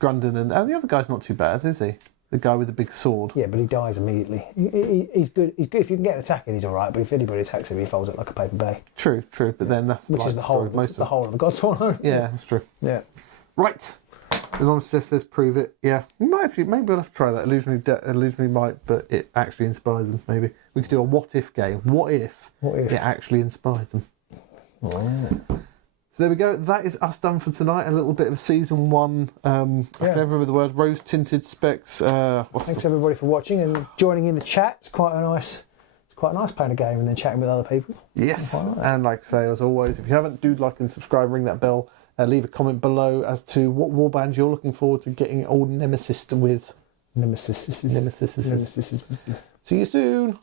Grundon and the other guy's not too bad, is he? The guy with the big sword. Yeah, but he dies immediately. He's good. He's good if you can get an attack in. He's all right. But if anybody attacks him, he folds up like a paper bag. True. But then that's which is the whole of the Godsworn. Yeah, that's true. Yeah. Right. As long as Steph says prove it, yeah. Maybe we'll have to try that. Illusionary might, but it actually inspires them. Maybe we could do a what if game. What if it actually inspired them? Oh. So there we go. That is us done for tonight. A little bit of season 1. I can never remember the word. Rose tinted specs. Thanks everybody for watching and joining in the chat. It's quite nice playing a game and then chatting with other people. Yes, and like I say, as always, if you haven't, do like and subscribe, ring that bell, leave a comment below as to what warbands you're looking forward to getting old Nemesis with. Nemesis. See you soon.